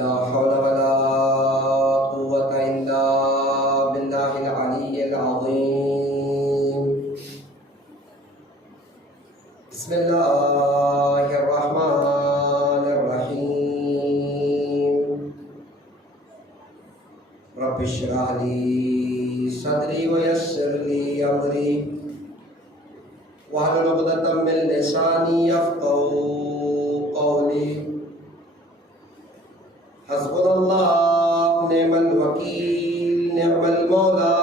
لا حول ولا قوة إلا بالله العلي العظيم. بسم الله الرحمن الرحيم. رب اشرح لي صدري ويسر لي أمري واحلل عقدة من لساني يفقهوا قولي. حسبنا الله نعم الوكيل نعم المولى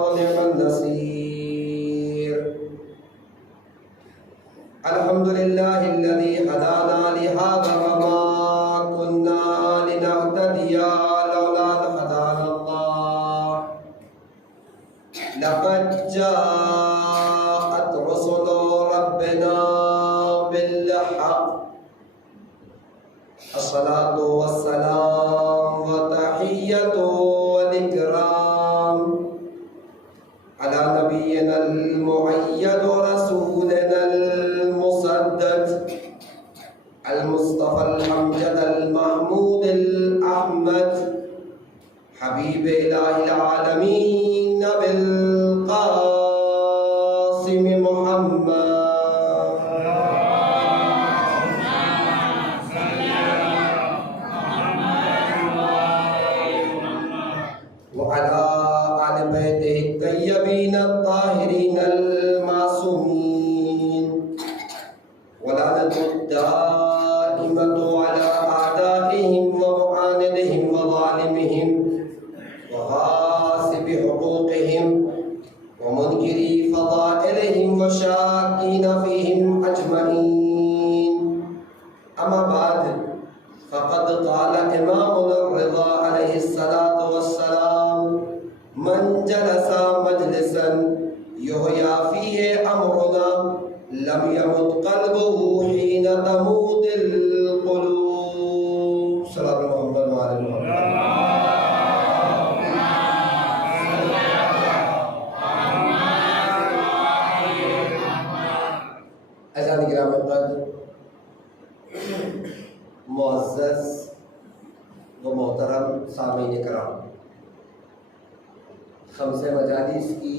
ونعم النصير. الحمد لله الذي هدانا لهذا وما كنا لنهتدي لولا أن هدانا الله. لقد جاءت رسل ربنا بالحق. الصلاة والسلام وتحية والإكرام على نبينا المؤيد ورسولنا المسدد المصطفى الأمجد المحمود الأحمد حبيب إله العالمين بالقاسم محمد وعلى آل بيته الطيبين الطاهرين المعصومين. ولعنة الدائمة على أعدائهم ومعاندهم وظالمهم وغاصب حقوقهم ومنكري فضائلهم وشاكين فيهم أجمعين. أما بعد، فقد قال إمامنا الرضا عليه الصلاة والسلام: من جلس مجلسا يحيى فيه أمرنا لم يمت قلبه حين تموت القلوب. صلاة محمد وعلى محمد. عزیزان گرامی قدر، معزز و محترم سامعین کرام، خمس مجالس کی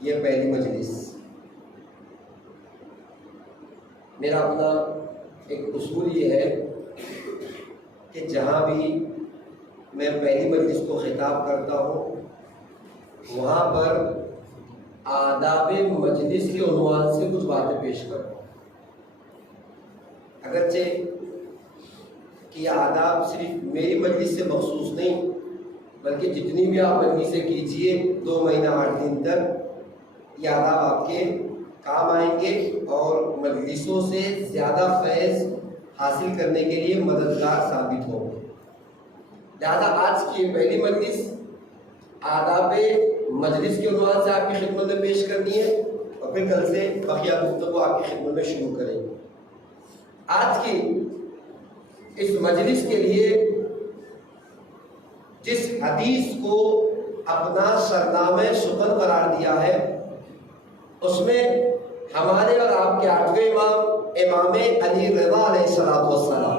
یہ پہلی مجلس. میرا اپنا ایک اصول یہ ہے کہ جہاں بھی میں پہلی مجلس کو خطاب کرتا ہوں وہاں پر آداب مجلس کے عنوان سے کچھ باتیں پیش کرتا ہوں. اگرچہ کہ یہ آداب صرف میری مجلس سے مخصوص نہیں، بلکہ جتنی بھی آپ مجلسیں کیجئے 2 مہینہ 8 دن تک یہ آداب آپ کے کام آئیں گے اور مجلسوں سے زیادہ فیض حاصل کرنے کے لیے مددگار ثابت ہوں گے. لہذا آج کی یہ پہلی مجلس آداب مجلس کے عنوان سے آپ کی خدمت میں پیش کرنی ہے اور پھر کل سے بقیہ گفتگو آپ کی خدمت میں شروع کریں گے. آج کی اس مجلس کے لیے جس حدیث کو اپنا سرنامہ سخن قرار دیا ہے اس میں ہمارے اور آپ کے 8ویں امام امام علی رضا علیہ الصلوۃ والسلام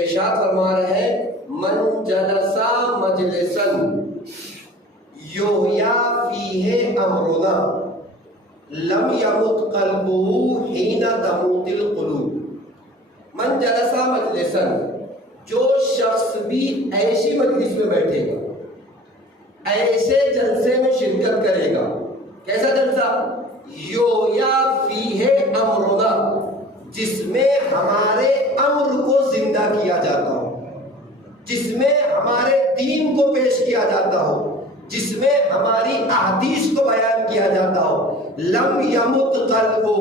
ارشاد فرما رہے ہیں: من جلسا مجلسا یحیی فیہ امرنا لم یمت قلبہ حین تموت القلوب. من جلسا مجلسا، جو شخص بھی ایسی مجلس میں بیٹھے گا، ایسے جلسے میں شرکت کرے گا. کیسا جلسہ؟ یحیی فیہ امرنا، جس میں ہمارے امر کو زندہ کیا جاتا ہو، جس میں ہمارے دین کو پیش کیا جاتا ہو، جس میں ہماری احادیث کو بیان کیا جاتا ہو. لم یمت قلبہ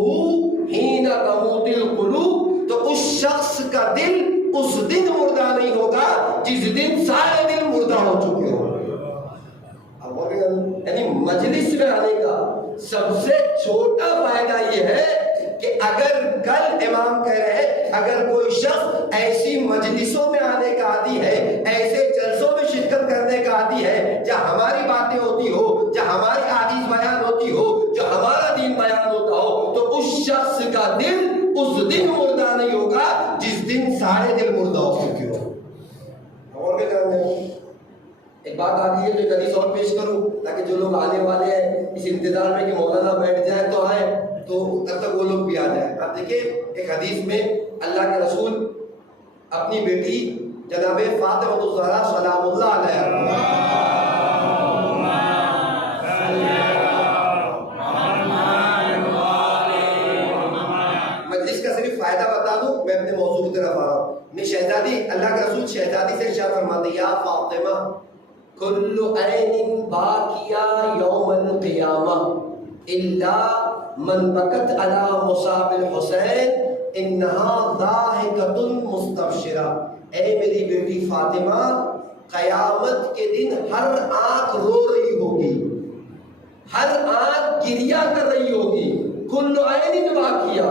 میں آنے کا سب سے چھوٹا فائدہ یہ ہے کہ اگر کل امام کہہ رہے ہیں اگر کوئی شخص ایسی مجلسوں میں آنے کا عادی ہے، ایسے جلسوں میں شرکت کرنے کا عادی ہے جہاں ہماری باتیں ہوتی ہو، جہاں ہماری حدیث بیان ہوتی ہو، جو ہمارا دین بیان ہوتا ہو، تو اس شخص کا دل اس دن مردہ نہیں ہوگا جس دن سارے دل مردہ ہو چکے ہو۔ اور بھی کرنے ایک بات آتی ہے جو ایک حدیث اور پیش کروں تاکہ جو لوگ آنے والے ہیں اس انتظار میں کہ مولانا بیٹھ جائے تو آئے، تو تب تک وہ لوگ بھی آ جائیں۔ آپ دیکھیں ایک حدیث میں اللہ کے رسول اپنی بیٹی جناب فاطمہ الزہرا سلام اللہ علیہا مجلس کا صرف فائدہ بتا دوں، میں اپنے موضوع کی طرف آ رہا ہوں۔ شہزادی اللہ کے رسول شہزادی سے ارشاد فرماتے یا فاطمہ کل عین باکیہ یوم القیامہ الا من بکت علی مصاب الحسین انہا ضاحکۃ مستبشرہ۔ اے میری بیٹی فاطمہ، قیامت کے دن ہر آنکھ رو رہی ہوگی، ہر آنکھ گریہ کر رہی ہوگی، کل عین باکیہ،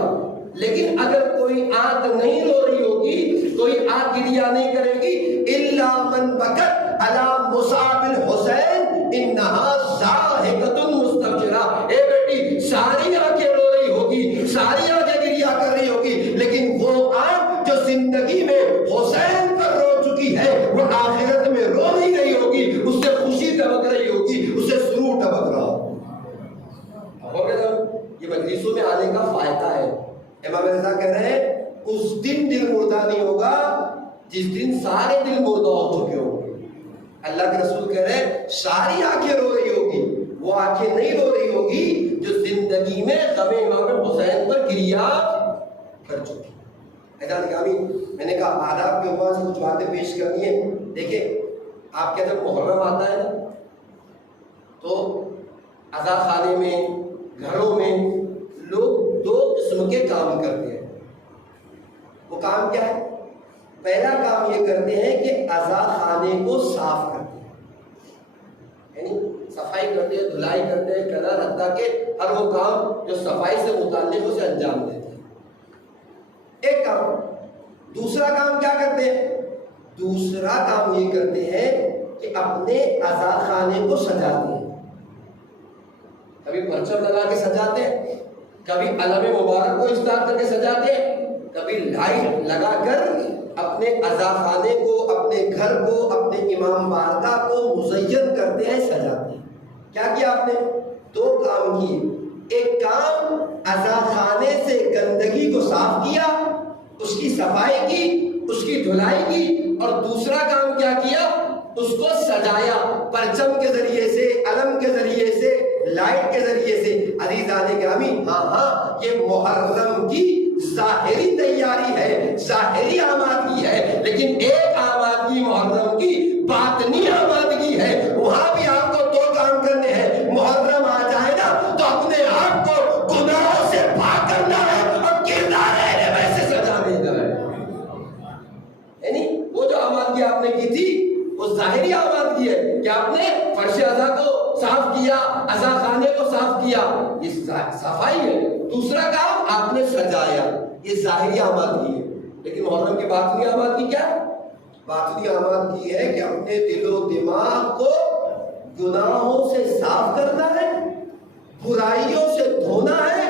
لیکن اگر کوئی آنکھ نہیں رو رہی ہوگی، کوئی آنکھ گریہ نہیں کرے گی، الا من بکت علی مصاب الحسین انہا ضاحکۃ مستبشرہ۔ اے بیٹی ساری آنکھیں رو رہی ہوگی، ساری آنکھیں گریہ کر رہی ہوگی، لیکن وہ آنکھ جو زندگی میں حسین پر رو چکی ہے وہ آخرت میں رو نہیں رہی ہوگی، اس سے خوشی ٹپک رہی ہوگی، اس سے سرور ٹپک رہا ہوگا۔ یہ مجلسوں میں آنے کا فائدہ ہے۔ امام رضا کہہ رہے ہیں اس دن دل مردہ نہیں ہوگا جس دن سارے دل مردہ ہو چکے ہوں گے۔ اللہ کے رسول کہہ رہے ہیں ساری آنکھیں رو رہی ہوگی، وہ آنکھیں نہیں رو رہی ہوگی جو زندگی میں غم امام حسین پر گریہ کر چکی۔ ایسا نگامی میں نے کہا آداب کے عنوان سے کچھ باتیں پیش کرنی ہیں۔ دیکھیں آپ کے جب محرم آتا ہے نا تو عزا خانے میں گھروں میں لوگ دو قسم کے کام کرتے ہیں۔ وہ کام کیا ہے؟ پہلا کام یہ کرتے ہیں کہ عزا خانے کو صاف کرتے ہیں، یعنی صفائی کرتے ہیں، دھلائی کرتے ہیں، کلر حتیٰ کہ ہر وہ کام جو صفائی سے متعلق اسے انجام دیتے ہیں، ایک کام۔ دوسرا کام کیا کرتے ہیں؟ دوسرا کام یہ کرتے ہیں کہ اپنے عزا خانے کو سجاتے ہیں، کبھی پرچم لگا کے سجاتے ہیں، کبھی علم مبارک کو اشتہار کر کے سجاتے ہیں، کبھی لائٹ لگا کر اپنے عزا خانے کو، اپنے گھر کو، اپنے امام بارگاہ کو مزین کرتے ہیں، سجاتے ہیں۔ کیا کیا آپ نے؟ دو کام کیے۔ ایک کام عزا خانے سے گندگی کو صاف کیا، اس کی صفائی کی، اس کی دھلائی کی، اور دوسرا کام کیا کیا؟ اس کو سجایا، پرچم کے ذریعے سے، علم کے ذریعے سے، لائٹ کے ذریعے سے۔ عزیزان گرامی، ہاں یہ محرم کی ظاہری تیاری ہے، ظاہری آمادگی ہے، لیکن ایک آمادگی محرم کی باطنی آمادگی ہے۔ وہاں بھی آپ کو دو کام کرنے ہیں۔ محرم آ جائے نا تو اپنے آپ کو گناہوں سے پاک کرنا ہے اور کردار ویسے سجانے کا ہے، یعنی وہ جو آمادگی آپ نے کی تھی وہ ظاہری آمادگی ہے کہ آپ نے فرش عزا کو صاف کیا، عزا خانے کو صاف کیا، یہ صفائی ہے۔ دوسرا کام آپ نے سجایا، یہ ظاہری آمادگی ہے۔ لیکن محرم کی باطنی آمادگی کیا ہے؟ باطنی آمادگی ہے کہ اپنے دل و دماغ کو گناہوں سے صاف کرنا ہے، برائیوں سے دھونا ہے،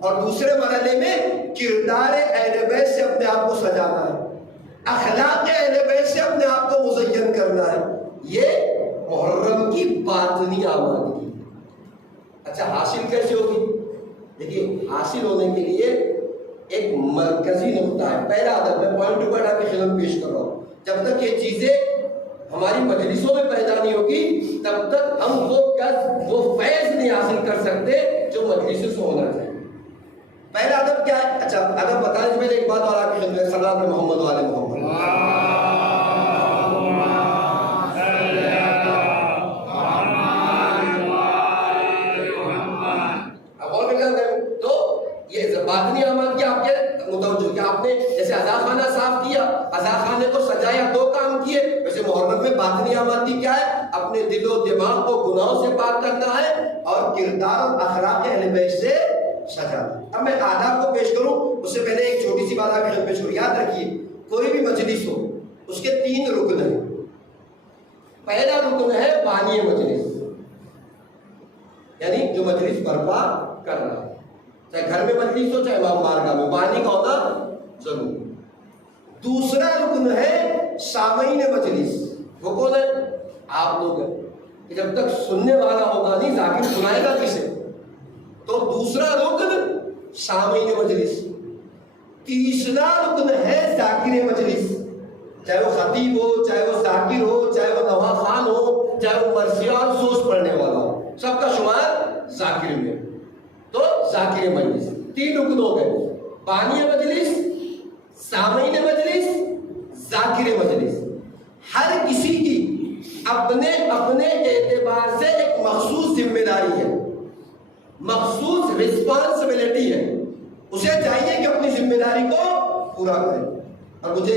اور دوسرے مرحلے میں کردار اہل بیت سے اپنے آپ کو سجانا ہے، اخلاق اہل بیت سے اپنے آپ کو مزین کرنا ہے۔ یہ محرم کی باطنی آمادگی۔ اچھا حاصل کیسے ہوگی؟ دیکھیے حاصل ہونے کے لیے ایک مرکزی نقطہ ہے۔ پہلا ادب میں پوائنٹ ٹو پوائنٹ آپ کی خدمت پیش کر رہا ہوں، جب تک یہ چیزیں ہماری مجلسوں میں پیدا نہیں ہوگی تب تک ہم وہ فیض نہیں حاصل کر سکتے جو مجلسوں سے ہونا چاہیے۔ پہلا ادب کیا ہے؟ اچھا ادب بتانے سے پہلے ایک بات اور آپ کی خدمت، صلوات محمد وعلی محمد۔ باطنی اعمال کی آپ کے متوجہ کہ آپ نے جیسے عزا خانہ صاف کیا، عزا خانے کو سجایا، 2 کام کیے، ویسے محرم میں باطنی اعمال کی کیا ہے؟ اپنے دل و دماغ کو گناہوں سے پاک کرنا ہے اور کردار اور اخلاق اہل بیت سے سجانا۔ اب میں آداب کو پیش کروں اس سے پہلے ایک چھوٹی سی بات آپ کے پیش کروں۔ یاد رکھیے کوئی بھی مجلس ہو اس کے 3 رکن ہیں۔ پہلا رکن ہے بانی مجلس، یعنی جو مجلس برپا کر رہا ہے، چاہے گھر میں مجلس ہو چاہے امام بارگاہ میں، بانی کا ہونا ضرور۔ دوسرا رکن ہے سامعین مجلس، وہ کون ہے؟ آپ لوگ ہیں، کہ جب تک سننے والا ہوگا نہیں ذاکر سنائے گا کسے؟ تو دوسرا رکن سامعین مجلس۔ تیسرا رکن ہے ذاکر مجلس، چاہے وہ خطیب ہو، چاہے وہ ذاکر ہو، چاہے وہ نوا خان ہو، چاہے وہ مرثیات سوز پڑھنے والا ہو، سب کا شمار ذاکر میں۔ تو ذاکر مجلس 3 رکن ہو گئے، بانی مجلس، سامعین مجلس، ذاکر مجلس۔ ہر کسی کی اپنے اپنے اعتبار سے ایک مخصوص ذمہ داری ہے، مخصوص رسپانسبلٹی ہے، اسے چاہیے کہ اپنی ذمہ داری کو پورا کرے۔ اور مجھے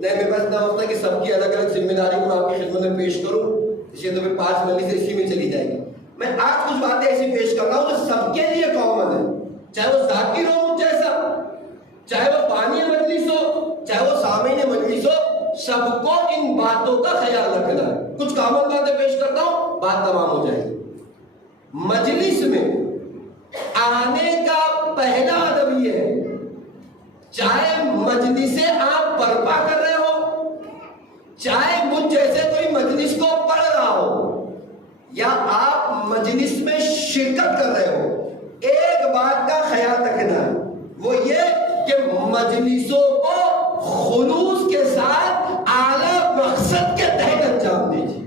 میرے پاس اتنا وقت ہے کہ سب کی الگ الگ ذمہ داری کو میں آپ کی خدمت میں پیش کروں، اس لیے تو پھر 5 مجلس اسی میں چلی جائے گی۔ میں آج کچھ باتیں ایسی پیش کر رہا ہوں جو سب کے لیے کامن ہے، چاہے وہ ذاکر ہو مجھ جیسا، چاہے وہ بانی مجلس ہو، چاہے وہ سامعین مجلس ہو، سب کو ان باتوں کا خیال رکھنا ہے۔ کچھ کامن باتیں پیش کرتا ہوں، بات تمام ہو جائے گی۔ مجلس میں آنے کا پہلا ادب یہ ہے، چاہے مجلس آپ برپا کر رہے ہو، چاہے مجھ جیسے کوئی مجلس کو پڑھ رہا ہو، یا آپ مجلس میں شرکت کر رہے ہو، ایک بات کا خیال رکھنا ہے، وہ یہ کہ مجلسوں کو خلوص کے ساتھ اعلیٰ مقصد کے تحت انجام دیجیے۔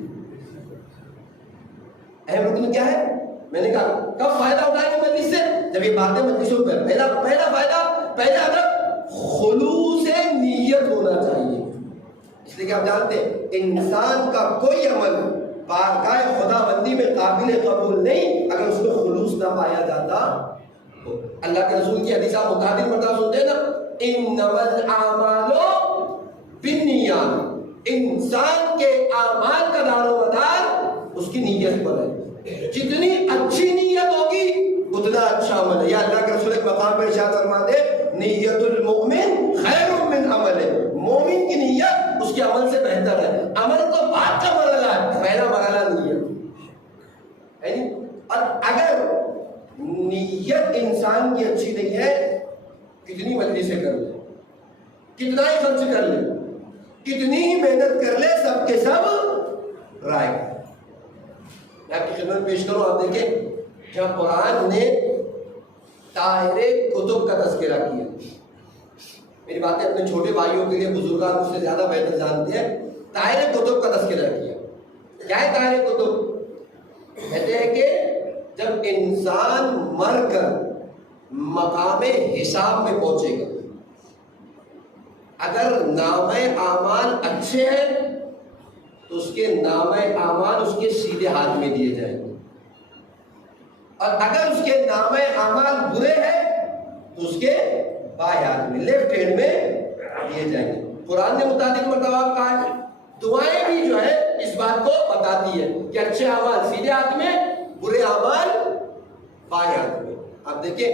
اہم رکن کیا ہے؟ میں نے کہا کب فائدہ اٹھائیں گے مجلس سے؟ جب یہ باتیں مجلسوں پر پہلا فائدہ، پہلا ادب خلوص نیت ہونا چاہیے۔ اس لیے کہ آپ جانتے ہیں انسان کا کوئی عمل بارگاہ خدا بندی میں قابل قبول نہیں اگر اس میں خلوص نہ پایا جاتا۔ اللہ کے رسول کی حدیث آپ متعدد مرتبہ سنتے ہیں نا، انما الاعمال بالنیات، انسان کے اعمال کا دار و مدار اس کی نیت پر ہے۔ جتنی اچھی نیت ہوگی اتنا اچھا عمل ہے۔ یا اللہ کے رسول ایک مقام پر ارشاد فرماتے ہیں نیت المؤمن خیر من عملہ، مومن کی نیت اس کے عمل سے بہتر ہے۔ عمل تو بعد کا مرحلہ ہے، پہلا مرحلہ نیت ہے۔ اور اگر نیت انسان کی اچھی نہیں ہے، کتنی مجلسیں کر لے، کتنا ہی خرچ کر لے، کتنی ہی محنت کر لے، سب کے سب رائے۔ میں آپ کی خدمت پیش کروں، آپ دیکھیں جب قرآن نے طاہر کتب کا تذکرہ کیا، میری باتیں اپنے چھوٹے بھائیوں کے لیے بزرگان مجھ سے زیادہ بہتر جانتے ہیں، طاہر کتب کا تذکرہ کیا۔ کیا ہے طاہر کتب؟ کہتے ہیں کہ جب انسان مر کر مقام حساب میں پہنچے گا، اگر نامہ اعمال اچھے ہیں تو اس کے نامہ اعمال اس کے سیدھے ہاتھ میں دیے جائیں گے، اور اگر اس کے نامہ اعمال برے ہیں تو اس کے بائیں ہاتھ میں، لیفٹ ہینڈ میں دیے جائیں گے۔ قرآن نے متعدد مرتبہ کہا ہے، دعائیں بھی جو ہے اس بات کو بتاتی ہے کہ اچھے اعمال سیدھے ہاتھ میں، برے اعمال بائیں ہاتھ میں۔ آپ دیکھیں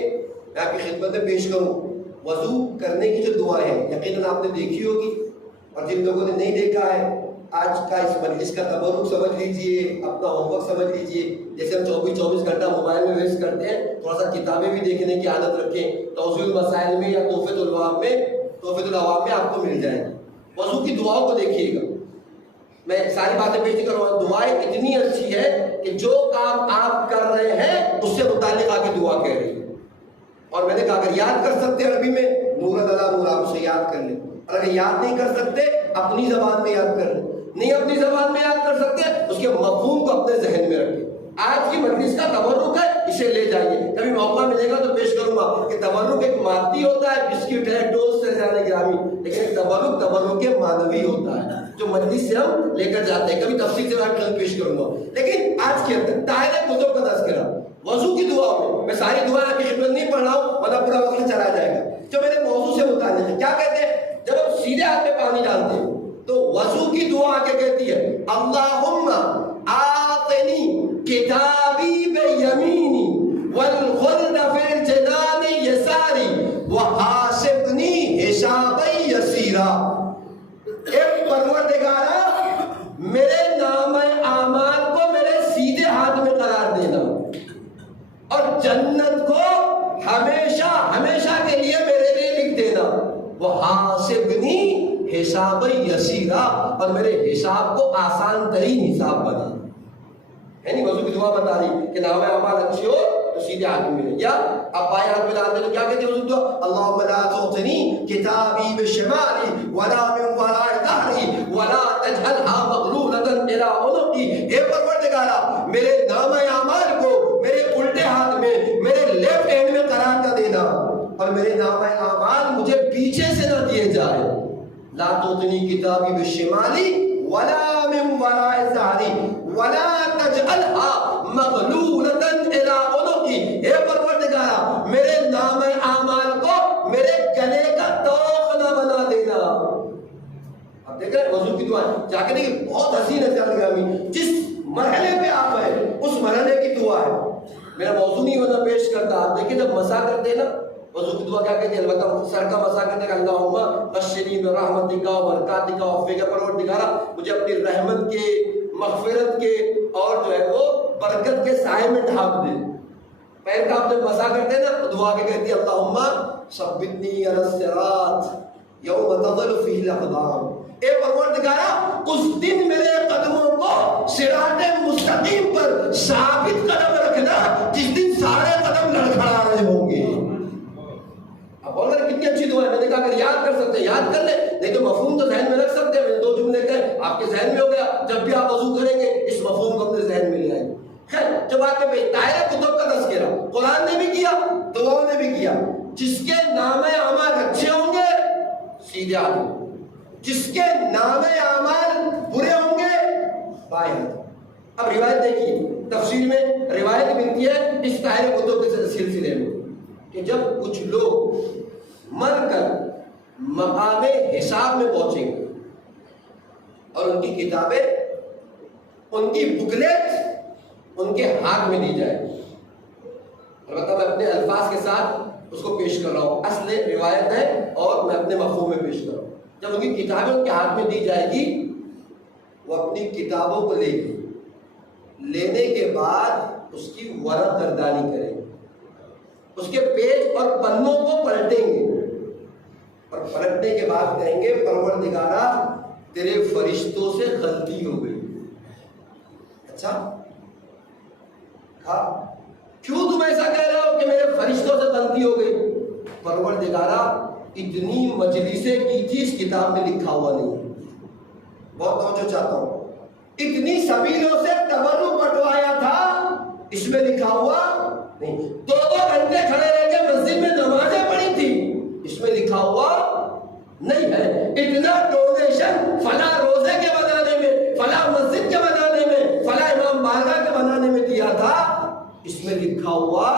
میں آپ کی خدمت میں پیش کروں، وضو کرنے کی جو دعا ہے یقیناً آپ نے دیکھی ہوگی، اور جن لوگوں نے نہیں دیکھا ہے آج کا اس مجلس کا تبرک سمجھ لیجئے، اپنا ہوم ورک سمجھ لیجئے۔ جیسے ہم 24 گھنٹہ موبائل میں ویسٹ کرتے ہیں، تھوڑا سا کتابیں بھی دیکھنے کی عادت رکھیں، توضیح المسائل میں یا تحفۃ العوام میں آپ کو مل جائے گی۔ وضو کی دعاؤں کو دیکھیے گا، میں ساری باتیں پیش نہیں کروں، دعائیں اتنی اچھی ہے کہ جو کام آپ کر رہے ہیں اس سے متعلق آ کے دعا کہہ رہی ہے۔ اور میں نے کہا اگر یاد کر سکتے عربی میں نور اللہ نور، آپ اسے یاد کر لیں، اور اگر یاد نہیں کر سکتے اپنی زبان میں یاد کر لیں، نہیں اپنی زبان میں یاد کر سکتے اس کے مفہوم کو اپنے ذہن میں رکھیں۔ آج کی مجلس کا تبرک ہے، اسے لے جائیے، کبھی موقع ملے گا تو پیش کروں گا کہ تبرک ایک مادی ہوتا ہے، بسکٹ ہے، ٹوسٹ ہے جانے گرامی، لیکن ایک تبرک کے معنوی ہوتا ہے جو مجلس سے ہم لے کر جاتے ہیں، کبھی تفصیل سے میں پیش کروں گا۔ لیکن آج کے اندر طاہر کتب کا تذکرہ، وضو کی دعا میں ساری دعائیں آپ کی خدمت نہیں پڑھ رہا ہوں ورنہ پورا وقت چلا جائے گا، جو میرے موضوع سے متعلق ہے. کیا کہتے ہیں جب ہم سیدھے ہاتھ میں پانی ڈالتے ہیں تو وضو کی دعا کیا کہتی ہے؟ اللہم آتنی کتابی بیمینی والخلد فی الجنان یساری وحاسبنی حسابا یسیرا. اے پروردگارا میرے نام اعمال کو میرے سیدھے ہاتھ میں قرار دینا اور جنت کو ہمیشہ ہمیشہ کے لیے میرے لیے لکھ دینا. وحاسبنی حسابا یسیرا، اور میرے حساب کو آسان ترین حساب بنا. یعنی وضو کی دعا بتا رہی کہ نام اعمال اچھے ہو تو سیدھے ہاتھ میں ملے. یا اب بائیں ہاتھ میں ڈالتے تو کیا کہتے ہیں وضو دعا؟ اللہم لا تعطنی کتابی بشمالی ولا من وراء ظہری ولا تجعلها مغلولۃ الی عنقی. اے پروردگارا میرے نام اعمال کو میرے الٹے ہاتھ میں میرے لیفٹ ہینڈ میں قرار نہ دینا اور میرے نام اعمال مجھے پیچھے سے نہ دیے جائے. لا تعطنی کتابی بشمالی ولا من وراء ظہری ولا تجعلها مغلولۃ الی عنقی. اے پروردگارا میرے نام اعمال کو میرے گلے کا توق نہ بنا دینا. اب دیکھ رہے وضو کی دعا جا کے دیکھیں بہت حسین ہے ساتھ گرامی. جس مرحلے پہ آپ ہیں اس مرحلے کی دعا ہے. میرا موضوع نہیں ہونا پیش کرتا. آپ دیکھیں جب مسا کرتے ہیں نا وضو کی دعا کیا کہتے ہیں؟ البتہ سر کا مسا کرتے ہیں اللہم بشرنی برحمتک و برکاتک و عفوک. پروردگارا مجھے اپنی رحمت کے مغفرت کے اور جو ہے وہ برکت کے سائے میں ڈھانپ دے. پیر کا آپ جب مسا کرتے ہیں نا تو دعا کے کہتی ہے اللہم ثبتنی علی الصراط یوم تضل فیہ الاقدام. اے پروردگارا اس دن میرے قدموں کو صراط مستقیم پر ثابت قدم رکھنا جس دن سارے قدم لڑکھڑا رہے ہوں گے. اب بول رہے کتنی اچھی دعا ہے. میں نے کہا اگر یاد کر سکتے ہیں یاد کر لیں، نہیں تو مفہوم تو ذہن میں رکھ سکتے ہیں. میں نے 2 جملے کہے آپ کے ذہن میں ہو گیا. جب بھی آپ وضو کریں گے اس مفہوم کو اپنے ذہن میں لے آئیں. خیر جب آپ کے دائرہ کتب کا تذکرہ قرآن نے بھی کیا دعاؤں نے بھی کیا. جس کے نام اعمال اچھے ہوں گے سیدھے ہاتھ میں، جس کے نام اعمال برے ہوں گے بائیں ہاتھ. اب روایت دیکھیے تفسیر میں روایت ملتی ہے اس دائرہ کتب کے سلسلے میں کہ جب کچھ لوگ مر کر مقام حساب میں پہنچیں گے اور ان کی کتابیں ان کی بکلیٹ ان کے ہاتھ میں دی جائے. البتہ میں اپنے الفاظ کے ساتھ اس کو پیش کر رہا ہوں، اصل روایت ہے اور میں اپنے مفہوم میں پیش کر رہا ہوں. جب ان کی کتابیں ان کے ہاتھ میں دی جائے گی وہ اپنی کتابوں کو لے گی. لینے کے بعد اس کی ورق گردانی کریں گے، اس کے پیج اور پنوں کو پلٹیں گے اور پلٹنے کے بعد کہیں گے پروردگارا تیرے فرشتوں سے غلطی ہو گئی. اچھا ہاں کیوں تم ایسا کہہ رہے ہو کہ میرے فرشتوں سے غلطی ہو گئی؟ پروردگارا اتنی مجلسیں کی تھی اس کتاب میں لکھا ہوا نہیں. بہت توجہ چاہتا ہوں. اتنی سبیلوں سے تبرک بٹوایا تھا اس میں لکھا ہوا نہیں. 2 گھنٹے کھڑے رہ کے مسجد میں نمازیں پڑھی تھی اس میں لکھا ہوا نہیں ہے. اتنا ڈونیشن فلاں روزے کے بنانے میں، فلاں مسجد کے بنانے میں، فلاں امام بارگاہ کے بنانے میں دیا تھا اس میں لکھا ہوا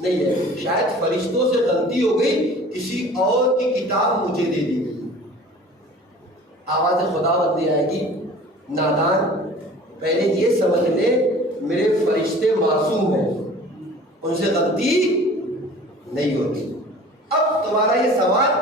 نہیں ہے. شاید فرشتوں سے غلطی ہو گئی، کسی اور کی کتاب مجھے دے دی گئی. آواز خدا بندی آئے گی نادان پہلے یہ سمجھ لے میرے فرشتے معصوم ہیں، ان سے غلطی نہیں ہوتی. اب تمہارا یہ سوال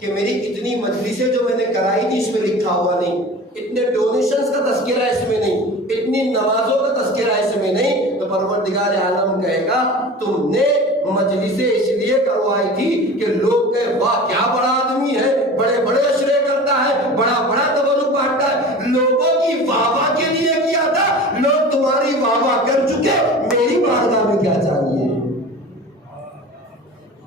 کہ میری اتنی مجلسیں جو میں نے کرائی تھی اس میں لکھا ہوا نہیں، اتنے ڈونیشنز کا تذکرہ اس میں نہیں، اتنی نمازوں کا تذکرہ اس میں نہیں، تو پروردگار عالم کہے گا تم نے مجلسیں اس لیے کروائی تھی کہ لوگ کہے واہ کیا بڑا آدمی ہے، بڑے بڑے اشرے کرتا ہے، بڑا بڑا تبرک بانٹتا ہے. لوگوں کی واہ واہ کے لیے کیا تھا. لوگ تمہاری واہ واہ کر چکے، میری بارگاہ میں کیا چاہیے؟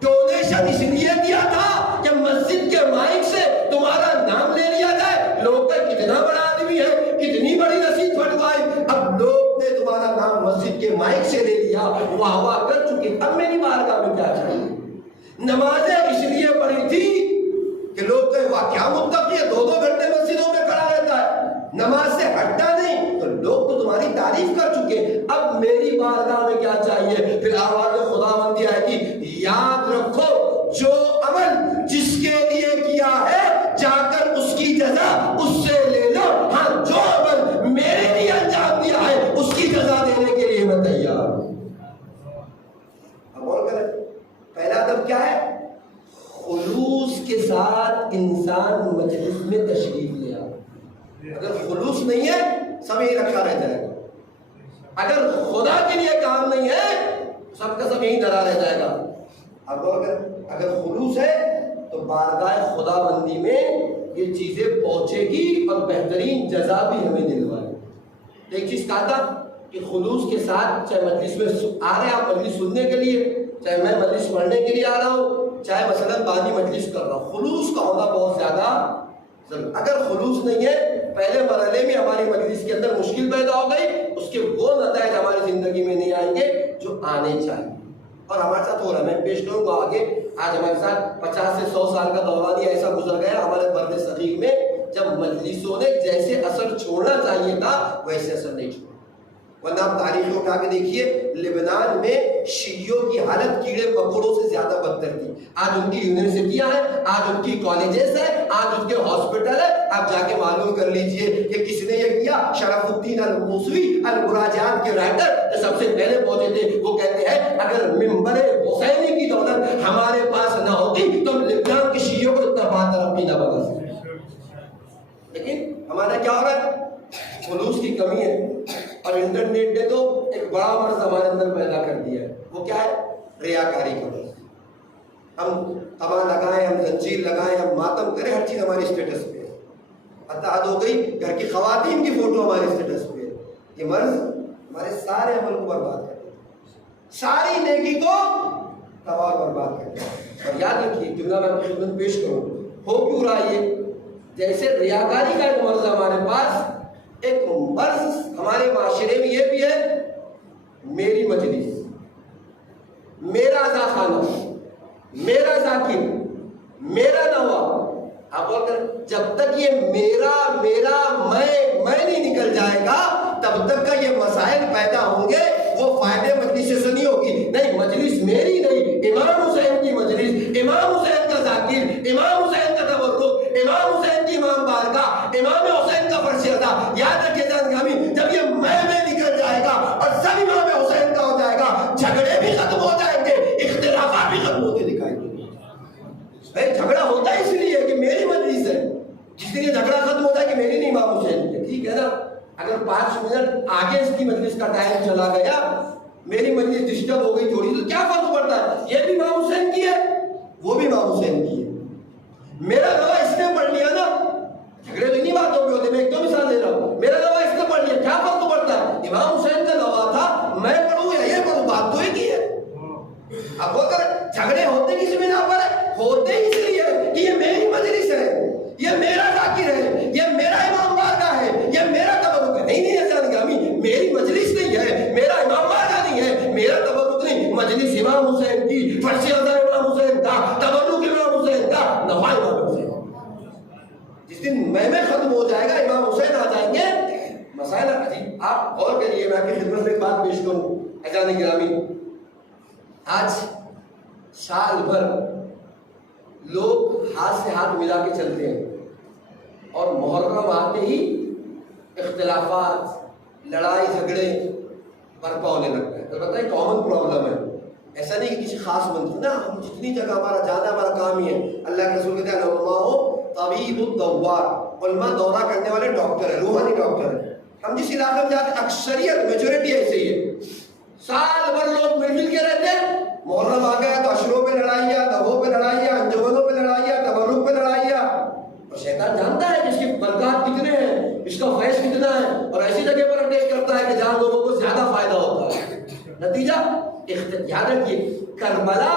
ڈونیشن اس لیے دیا تھا کہ مسجد کے مائک سے تمہارا نام لے لیا جائے. لوگ کا کتنا بڑا آدمی ہے، کتنی بڑی رسید پھٹوائی. اب لوگ نے تمہارا نام مسجد کے مائک سے لے لیا، واہ واہ کر چکے، اب میری بارگاہ میں کیا چاہیے؟ نمازیں اس لیے پڑھی تھی کہ لوگ کہے واہ کیا متقی ہے، 2 گھنٹے مسجدوں میں کھڑا رہتا ہے، نماز سے ہٹتا نہیں. تو لوگ تو تمہاری تعریف کر چکے، اب میری بارگاہ میں کیا چاہیے؟ مطلب کیا ہے؟ خلوص کے ساتھ انسان مجلس میں تشریف لے آئے. اگر خلوص نہیں ہے سب یہی رکھا رہ جائے گا. اگر خدا کے لیے کام نہیں ہے سب کا سب یہی ڈرا رہ جائے گا. اب اگر خلوص ہے تو بارگاہ خدا بندی میں یہ چیزیں پہنچے گی اور بہترین جزا بھی ہمیں دلوائے. ایک چیز کہا تھا کہ خلوص کے ساتھ چاہے مجلس میں آ رہے ہیں آپ مجلس سننے کے لیے, چاہے میں مجلس پڑھنے کے لیے آ رہا ہوں, چاہے مثلا بانی مجلس کر رہا ہوں, خلوص کا ہونا بہت زیادہ ضروری. اگر خلوص نہیں ہے پہلے مرحلے میں ہماری مجلس کے اندر مشکل پیدا ہو گئی, اس کے وہ نتائج ہماری زندگی میں نہیں آئیں گے جو آنے چاہیے. اور ہمارے ساتھ ہو رہا ہے, میں پیش کروں گا آگے. آج ہمارے ساتھ 50 سے 100 سال کا دوران ہی ایسا گزر گیا ہمارے برد صغیر میں, جب مجلسوں نے جیسے اثر چھوڑنا چاہیے تھا ویسے اثر نہیں چھوڑا. ورنہ آپ تاریخ اٹھا کے دیکھیے, لبنان میں شیعوں کی حالت کیڑے مکوڑوں سے زیادہ بدتر تھی. آج ان کی یونیورسٹیاں ہیں, آج ان کی کالجز ہیں, آج ان کے ہاسپٹل ہیں. آپ جا کے معلوم کر لیجئے کہ کس نے یہ کیا. شرف الدین الموسوی المراجعات کے رائٹر جو سب سے پہلے پہنچے تھے, وہ کہتے ہیں اگر منبر حسینی کی دولت ہمارے پاس نہ ہوتی تو ہم لبنان کے شیعوں کو اتنا بات ترقی نہ بنا سکتے. لیکن ہمارا کیا ہو رہا ہے؟ خلوص کی کمی ہے. اور انٹرنیٹ نے تو ایک بڑا مرض ہمارے اندر پیدا کر دیا ہے. وہ کیا ہے؟ ریاکاری کا مرض. ہم تباہ لگائیں, ہم زنجیر لگائیں, ہم ماتم کریں, ہر چیز ہماری اسٹیٹس پہ ہے. حد ہو گئی گھر کی خواتین کی فوٹو ہمارے اسٹیٹس پہ ہے. یہ مرض ہمارے سارے عمل کو برباد کر دیتا ہے, ساری نیکی کو تباہ اور برباد کر دیتا ہے. اور یاد رکھیے جملہ میں اپنی خدمت پیش کروں, ہو کیوں رہا یہ؟ جیسے ریاکاری کا ایک مرض ہمارے پاس, ایک مرض ہمارے معاشرے میں یہ بھی ہے, میری مجلس, میرا ذاخانہ, میرا ذاکر, میرا نوا. آپ بول کر جب تک یہ میرا میرا میں نہیں نکل جائے گا تب تک کا یہ مسائل پیدا ہوں گے. وہ فائدے مجلس سے نہیں ہوگی. نہیں, مجلس میری نہیں, امام حسین کی مجلس, امام حسین کا ذاکر, امام حسین کا تبرک, امام حسین کی امام بارگاہ, امام حسین کا فرض ادا. یاد رکھیے جانگامی, جب یہ میں نکل جائے گا اور سب امام حسین کا ہو جائے گا, جھگڑے بھی ختم ہو جائیں گے, اختلافات بھی ختم ہوتے دکھائیں گے. جھگڑا ہوتا ہے اس لیے کہ میری مجلس ہے, جس لیے جھگڑا ختم ہوتا ہے کہ میری نہیں امام حسین کی. ٹھیک ہے نا, اگر 5 منٹ آگے اس کی مجلس کا ٹائم چلا گیا, میری مجلس ڈسٹرب ہو گئی تھوڑی, تو کیا فرق پڑتا ہے؟ یہ بھی امام حسین کی ہے, وہ بھی امام حسین کی ہے. میرا گواہ اس نے پڑھ لیا نا, جھگڑے تو انہی باتوں پہ ہوتے. میں ایک تو مثال دے رہا ہوں, میرا گواہ اس نے پڑھ لیا, کیا فرق پڑتا ہے؟ امام حسین کا گواہ تھا, میں پڑھوں یا یہ پڑھوں, بات تو ایک ہی ہے. اب وہ کر جھگڑے ہوتے کس بنا پر ہے؟ ہوتے اس لیے کہ یہ میری مجلس ہے, یہ میرا ذاکر ہے, یہ میرا امام بارگاہ ہے, یہ میرا تبرک ہے. نہیں ایسا نہیں, میری مجلس نہیں ہے, میرا امام بارگاہ نہیں ہے, میرا تبرک نہیں, مجلس امام حسین کی, فرض ادا امام حسین کا, تبرک امام حسین کا, نفع امام حسین. جس دن میں ختم ہو جائے گا, امام حسین آ جائیں گے, مسائل عجیب. آپ غور کریے, میں آپ کی خدمت میں ایک بات پیش کروں. اذان گرامی, آج سال بھر لوگ ہاتھ سے ہاتھ ملا کے چلتے ہیں اور محرم آتے ہی اختلافات, لڑائی جھگڑے برپا ہونے لگتا ہے. تو پتہ ہے کامن پرابلم ہے, ایسا نہیں کہ کسی خاص منظور نا, ہم جتنی جگہ ہمارا جانا ہمارا کام ہی ہے. اللہ کے رسول کہتے ہیں علماء ہو طبیب الدوار, علماء دورہ کرنے والے ڈاکٹر ہیں, روحانی ڈاکٹر ہیں. ہم جس علاقے میں جاتے ہیں اکثریت میجورٹی ایسے ہی ہے, سال بھر لوگ مل جل کے رہتے ہیں. محرم آ گیا تو اشروں پہ لڑائیاں, نووں پہ لڑائیاں, انجمنوں پہ لڑائیاں, تبرک پہ لڑائیاں. اور شیطان جانتا ہے کہ اس کی برکات کتنے ہیں, اس کا فیض کتنا ہے, اور ایسی جگہ پر اٹیک کرتا ہے کہ جہاں لوگوں کو زیادہ فائدہ ہوتا ہے. نتیجہ یاد رکھیے, کربلا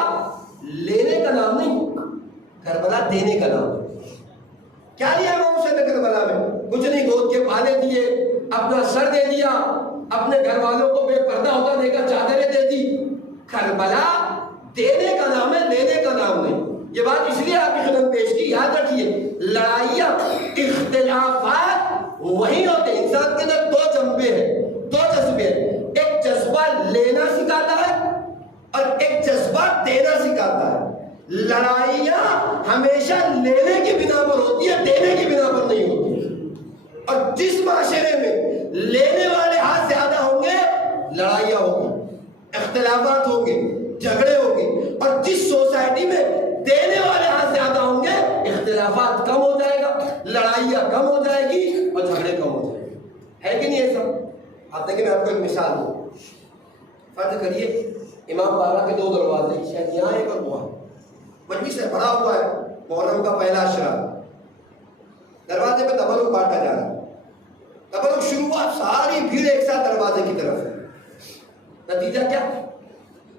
لینے کا نام نہیں, کربلا دینے کا نام ہے. کیا لیا امام حسین نے کربلا میں؟ کچھ نہیں, گود کے پالے دیے, اپنا سر دے دیا, اپنے گھر والوں کو بے پردہ ہوتا دیکھا, چادریں دے دی. کربلا دینے کا نام ہے, لینے کا نام نہیں. یہ بات اس لیے آپ کی خدمت پیش کی. یاد رکھیے, لڑائیاں اختلافات وہی ہوتے ہیں. انسان کے اندر 2 جذبے ہیں, 2 جذبے ہیں. ایک جذبہ لینا سکھاتا ہے اور ایک جذبہ دینا سکھاتا ہے. لڑائیاں ہمیشہ لینے کی بنا پر ہوتی ہے, دینے کی بنا پر نہیں ہوتی. اور جس معاشرے میں لینے والے ہاتھ زیادہ ہوں گے, لڑائیاں ہوں گی, اختلافات ہوں گے, جھگڑے ہوں گے. اور جس سوسائٹی میں دینے والے ہاتھ زیادہ ہوں گے اختلافات کم ہو جائے گا، لڑائیاں کم ہو جائے گی اور جھگڑے کم ہو جائیں گے. ہے کہ نہیں ایسا؟ آپ دیکھیں میں آپ کو ایک مثال دوں. فرض کریے امام باڑہ کے 2 دروازے، شاید یہاں ایک اور وہاں، مجلس ہے بڑا ہوا ہے، محرم کا پہلا اشرا، دروازے پہ تبرک بانٹا جا رہا ہے. تبرک شروعات، ساری بھیڑ ایک ساتھ دروازے کی طرف ہے. نتیجہ کیا؟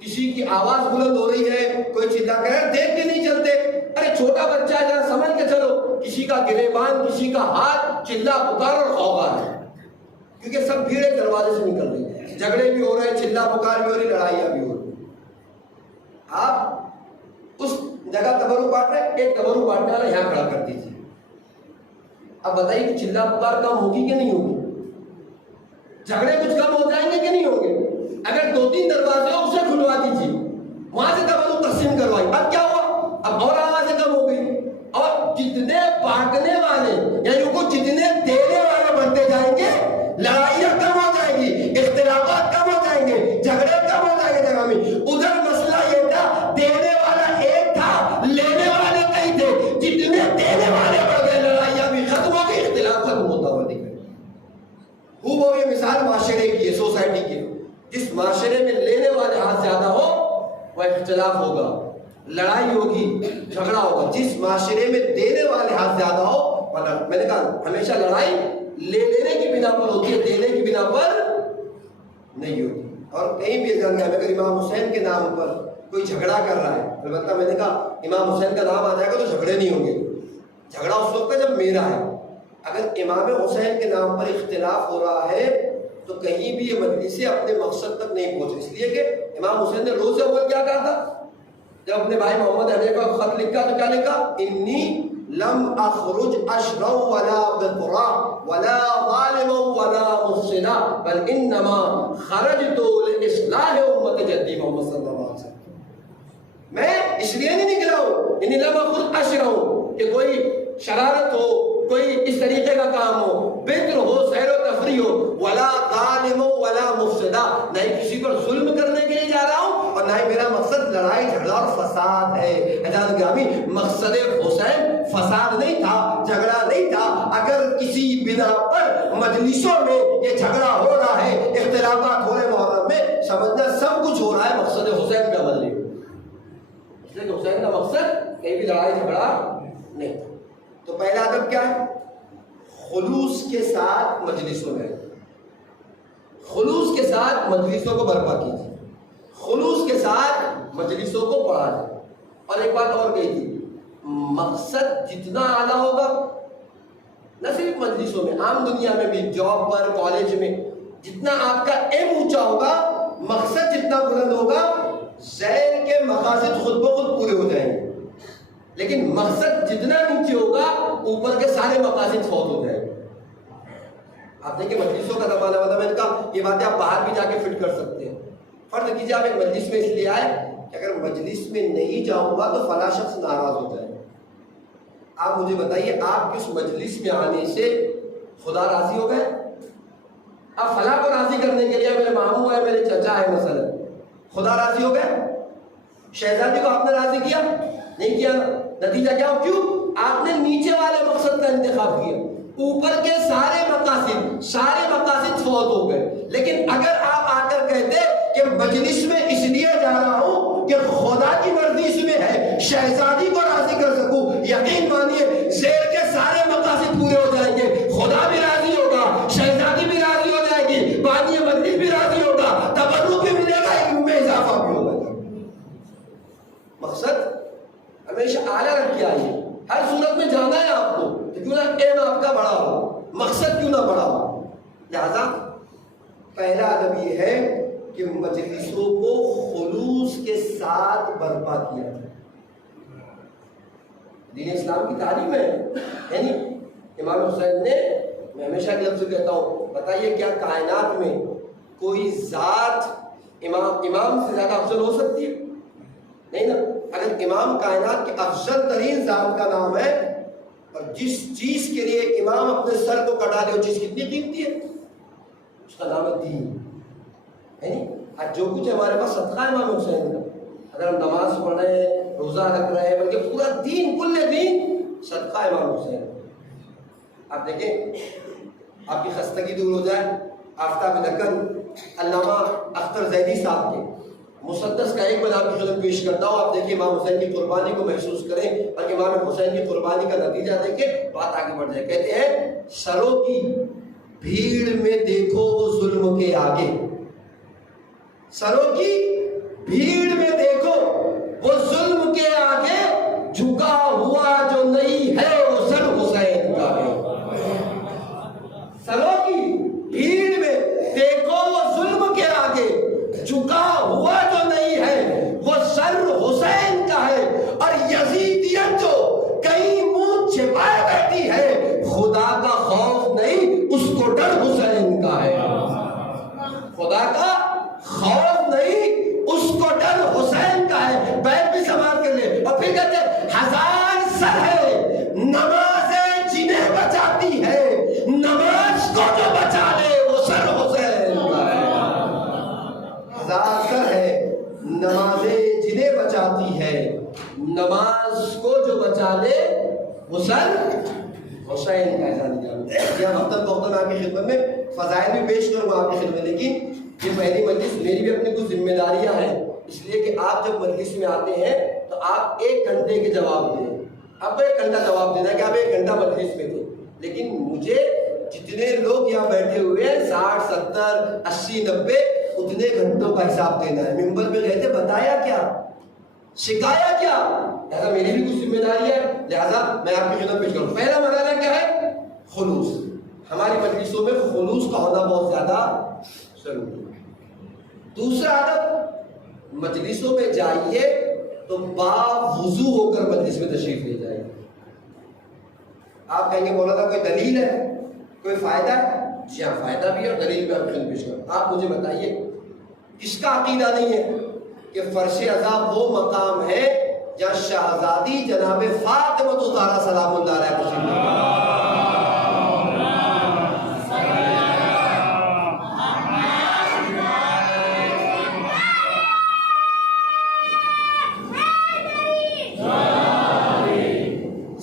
کسی کی آواز بلند ہو رہی ہے، کوئی چلا کر رہا ہے، دیکھ کے نہیں چلتے، ارے چھوٹا بچہ ہے ذرا سمجھ کے چلو. کسی کا گریبان، کسی کا ہاتھ، چلا پکار اور خوغا ہے، کیونکہ سب بھیڑ ایک دروازے سے نکل رہی ہے. جھگڑے بھی ہو رہے ہیں، چلا پکار بھی ہو رہی، لڑائیاں بھی ہو رہی. آپ اس جگہ تبرک بانٹ رہے، ایک تبرک بانٹنے والا یہاں کھڑا کر دیجیے. اب بتائیے کہ چلا پکار کم ہوگی کہ نہیں ہوگی؟ جھگڑے کچھ کم ہو جائیں گے کہ نہیں ہوں گے؟ اگر 2-3 دروازے ہو اسے کھلوا دیجیے، وہاں سے تبرک تقسیم کروائی. اب کیا ہوا؟ اب اور آوازیں کم ہو گئی، اور جتنے بانٹنے والے یعنی کو جتنے دینے والے بنتے جائیں گے لڑائیاں کم ہو جائیں گی، اختلافات کم ہو جائیں گے، جھگڑے کم ہو جائیں گے جگہ میں. ادھر مسئلہ یہ تھا دینے والا ایک تھا، لینے والے کئی تھے. جتنے دینے والے بڑھ گئے لڑائیاں بھی ختم ہو گئی، اختلاف ختم ہوتا ہوا دکھ رہا. وہ یہ مثال معاشرے کی ہے، سوسائٹی کی. جس معاشرے میں لینے والے ہاتھ زیادہ ہو وہ اختلاف ہوگا، لڑائی ہوگی، جھگڑا ہوگا. جس معاشرے میں دینے والے ہاتھ زیادہ ہو، میں نے کہا ہمیشہ لڑائی لے لینے کی بنا پر ہوتی ہے، دینے کی بنا پر نہیں ہوتی. اور کہیں بھی جانتے ہیں اگر امام حسین کے نام پر کوئی جھگڑا کر رہا ہے، البتہ میں نے کہا امام حسین کا نام آ جائے گا تو جھگڑے نہیں ہوں گے. جھگڑا اس وقت ہے جب میرا ہے. اگر امام حسین کے نام پر اختلاف ہو رہا ہے تو کہیں بھی یہ مجلسیں اپنے مقصد تک نہیں پہنچ، اس لیے کہ امام حسین نے روز اول کیا کہا تھا؟ جب اپنے بھائی محمد علی کا خط لکھا تو کیا لکھا؟ انی لم اخرج اشرا ولا بطرا ولا ظالما ولا مفسدا بل انما خرجت لاصلاح امت جدی محمد صلی اللہ علیہ وسلم. میں اس لیے نہیں نکلا ہوں انی لم اخرج اشرا کہ کوئی شرارت ہو، کوئی اس طریقے کا کام ہو، بطر ہو، سیر و تفریح ہو، ولا ظالم ولا مفسدا، نہ ہی کسی پر ظلم کرنے کے لیے جا رہا ہوں اور نہ ہی میرا مقصد لڑائی جھگڑا اور فساد ہے. حضرت گرامی مقصد حسین فساد نہیں تھا، جھگڑا نہیں تھا. اگر کسی بنا پر مجلسوں میں یہ جھگڑا ہو رہا ہے، اختلافات ہو رہے ہیں محرم میں، سمجھنا سب کچھ ہو رہا ہے مقصد حسین کا عمل نہیں. اس لیے کہ حسین کا مقصد کہیں بھی لڑائی جھگڑا نہیں تھا. تو پہلا ادب کیا ہے؟ خلوص کے ساتھ مجلسوں میں، خلوص کے ساتھ مجلسوں کو برپا کیجیے، خلوص کے ساتھ مجلسوں کو پڑھا جائے. اور ایک بات اور کہی تھی، مقصد جتنا اعلیٰ ہوگا، نہ صرف مجلسوں میں، عام دنیا میں بھی، جاب پر، کالج میں، جتنا آپ کا ایم اونچا ہوگا، مقصد جتنا بلند ہوگا، ذہن کے مقاصد خود بخود پورے ہو جائیں گے. لیکن مقصد جتنا نیچے ہوگا، اوپر کے سارے مقاصد فوت ہو جائیں گے. آپ دیکھیں مجلسوں کا زمانہ ہوتا ہے، میں نے کہا یہ باتیں آپ باہر بھی جا کے فٹ کر سکتے ہیں. فرض کیجیے آپ ایک مجلس میں اس لیے آئے کہ اگر مجلس میں نہیں جاؤں گا تو فلاں شخص ناراض ہو جائے. آپ مجھے بتائیے آپ کس مجلس میں آنے سے خدا راضی ہو گئے؟ آپ فلاں کو راضی کرنے کے لیے، میرے ماموں ہے، میرے چچا ہے مثلا، خدا راضی ہو گئے؟ شہزادی کو آپ نے راضی کیا؟ نہیں کیا. نتیجہ کیا ہو؟ کیوں؟ آپ نے نیچے والے مقصد کا انتخاب کیا، اوپر کے سارے مقاصد فوت ہو گئے. لیکن اگر آپ آ کر کہتے کہ مجلس میں اس لیے جا رہا ہوں کہ خدا کی مرضی اس میں ہے، شہزادی کو راضی کر سکوں، یقین مانیے زیر کے سارے مقاصد پورے ہو جائیں گے. خدا بھی راضی ہوگا، شہزادی بھی راضی ہو جائے گی، بانی مجلس بھی راضی ہوگا، تبرک بھی ملے گا، علم میں اضافہ بھی ہوگا. مقصد ہمیشہ اعلیٰ رکھ کے آئیے. ہر صورت میں جانا ہے آپ کو، تو کیوں نہ ایم آپ کا بڑا ہو، مقصد کیوں نہ بڑا ہو. لہذا پہلا ادب یہ ہے کہ مجلسوں کو خلوص کے ساتھ برپا کیا جائے. دین اسلام کی تعلیم ہے. یعنی امام حسین نے، میں ہمیشہ ایک لفظ کہتا ہوں، بتائیے کیا کائنات میں کوئی ذات امام سے زیادہ افضل ہو سکتی ہے؟ نہیں نا. اگر امام کائنات کے افضل ترین ذات کا نام ہے اور جس چیز کے لیے امام اپنے سر کو کٹا دے وہ چیز کتنی قیمتی ہے، اس کا نام ہے دین. یعنی آج جو کچھ ہمارے پاس صدقہ ہے امام حسین کا. اگر ہم نماز پڑھ رہے ہیں، روزہ رکھ رہے ہیں، بلکہ پورا دین، کل دین صدقہ امام حسین. آپ دیکھیں آپ کی خستگی دور ہو جائے. آفتاب دکن علامہ اختر زیدی صاحب کے مسدس کا ایک میں آپ کی خدمت پیش کرتا ہوں. آپ دیکھیں امام حسین کی قربانی کو محسوس کریں اور امام حسین کی قربانی کا نتیجہ دیکھیں، بات آگے بڑھ جائے. کہتے ہیں سروں کی بھیڑ میں دیکھو وہ ظلم کے آگے، سروں کی بھیڑ میں دیکھو وہ ظلم کے آگے، جھکا ہوا جو نہیں ہے وہ سر حسین کا ہے. سروں کی بھیڑ میں دیکھو وہ ظلم کے آگے، جھکا ہوا جو نہیں ہے وہ سر حسین کا ہے. اور یزیدیت جو کہیں منہ چھپائے بیٹھی ہے، خدا کا خوف نہیں اس کو ڈر حسین کا ہے. خدا کا خوف نہیں اس کو ڈر حسین کا ہے. بیت بھی سماعت کر لے. اور پھر کہتے ہیں ہزار سر ہے نمازیں جنہیں بچاتی ہے، نماز کو جو بچا لے وہ سر حسین کا ہے. ہزار سر ہے نمازیں جنہیں بچاتی ہے، نماز کو جو بچا لے وہ سر حسین کا ہے. وقتاً فوقتاً آپ کی خدمت میں فضائل بھی پیش کروں گا آپ کی خدمت، لیکن یہ پہلی مجلس میری بھی اپنی کچھ ذمہ داریاں ہیں، اس لیے کہ آپ جب مجلس میں آتے ہیں تو آپ 1 گھنٹے کے جواب دیں. آپ کو 1 گھنٹہ جواب دینا ہے کہ آپ 1 گھنٹہ مجلس میں تھے، لیکن مجھے جتنے لوگ یہاں بیٹھے ہوئے ہیں 60 70 80 90 اتنے گھنٹوں کا حساب دینا ہے. ممبر پہ گئے تھے، بتایا کیا، سکھایا کیا؟ لہٰذا میری بھی کچھ ذمہ داری ہے، لہٰذا میں آپ کی خدمت پیش کروں. پہلا مرحلہ کیا ہے؟ خلوص. ہماری مجلسوں میں خلوص کا ہونا بہت زیادہ ضروری ہے. دوسرا عادت، مجلسوں میں جائیے تو باوضو ہو کر مجلس میں تشریف لے جائیے. آپ کہیں گے مولانا کوئی دلیل ہے، کوئی فائدہ ہے؟ جی ہاں فائدہ بھی ہے اور دلیل بھی آپ کو پیش کروں. آپ مجھے بتائیے اس کا عقیدہ نہیں ہے کہ فرش عذاب وہ مقام ہے جہاں شہزادی جناب فاطمہ الزہرا سلام اللہ علیہا تشریف لے گئے.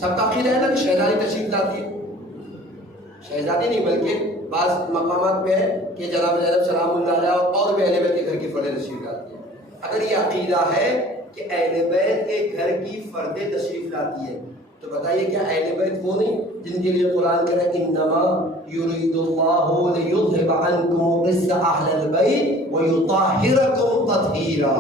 سب کا عقیدہ ہے نا کہ شہزادی تشریف لاتی ہے. شہزادی نہیں بلکہ بعض مقامات پہ ہے کہ جناب زینب سلام اللہ علیہا اور بھی اہل بیت کے گھر کی فردیں تشریف لاتی ہے. اگر یہ عقیدہ ہے کہ اہل بیت کے گھر کی فردیں تشریف لاتی ہے تو بتائیے کیا اہل بیت وہ نہیں جن کے لیے قرآن کہہ رہا ہے انما یرید اللہ لیذھب عنکم الرجس اہل البیت ویطہرکم تطہیرا.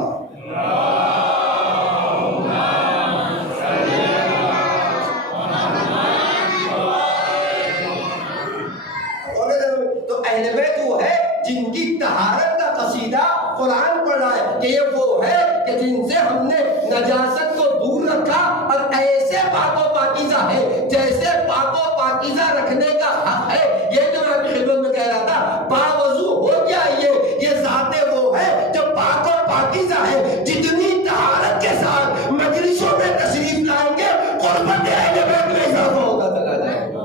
اہل بیت وہ ہے جن کی طہارت کا قصیدہ قرآن پڑھ رہا ہے کہ یہ وہ ہے کہ جن سے ہم نے نجاست کو دور رکھا اور ایسے پاک و پاکیزہ ہے جیسے پاک و پاکیزہ رکھنے کا حق ہے. یہ جو میں آپ کی خدمت میں کہہ رہا تھا باوضو ہو گیا. یہ ذات وہ ہے جو پاک و پاکیزہ ہے. جتنی طہارت کے ساتھ مجلسوں میں تشریف لائیں گے قربت اہل بیت میں اضافہ ہوتا چلا جائے گا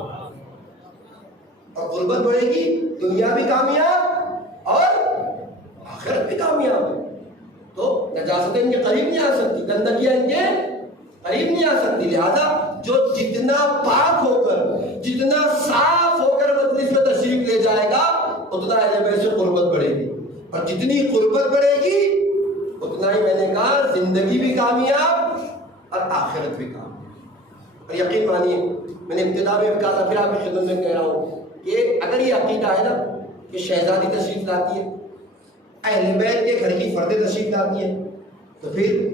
اور قربت بڑھے گی. دنیا بھی کامیاب اور آخرت بھی کامیاب ہے. تو نجاستیں ان کے قریب نہیں آ سکتی، گندگیاں ان کے قریب نہیں آ سکتی. لہذا جو جتنا پاک ہو کر جتنا صاف ہو کر مجلس میں تشریف لے جائے گا اتنا اہل بیت سے قربت بڑھے گی اور جتنی قربت بڑھے گی اتنا ہی میں نے کہا زندگی بھی کامیاب اور آخرت بھی کامیاب. اور یقین مانیے میں نے ابتدا میں کہا تھا، پھر آپ کی خدمت میں کہہ رہا ہوں کہ اگر یہ عقیدہ ہے نا کہ شہزادی تشریف لاتی ہے، اہل بیت کے گھر کی فردیں تشریف لاتی ہیں، تو پھر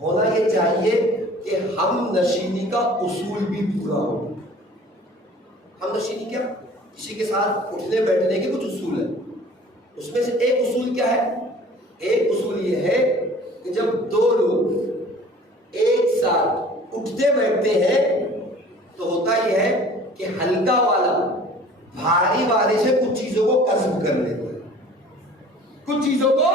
ہونا یہ چاہیے کہ ہم نشینی کا اصول بھی پورا ہو. ہم نشینی کیا؟ کسی کے ساتھ اٹھنے بیٹھنے کے کچھ اصول ہیں. اس میں سے ایک اصول کیا ہے؟ ایک اصول یہ ہے کہ جب 2 لوگ ایک ساتھ اٹھتے بیٹھتے ہیں تو ہوتا یہ ہے کہ ہلکا والا بھاری والے سے کچھ چیزوں کو کسب کر لیتے ہیں، کچھ چیزوں کو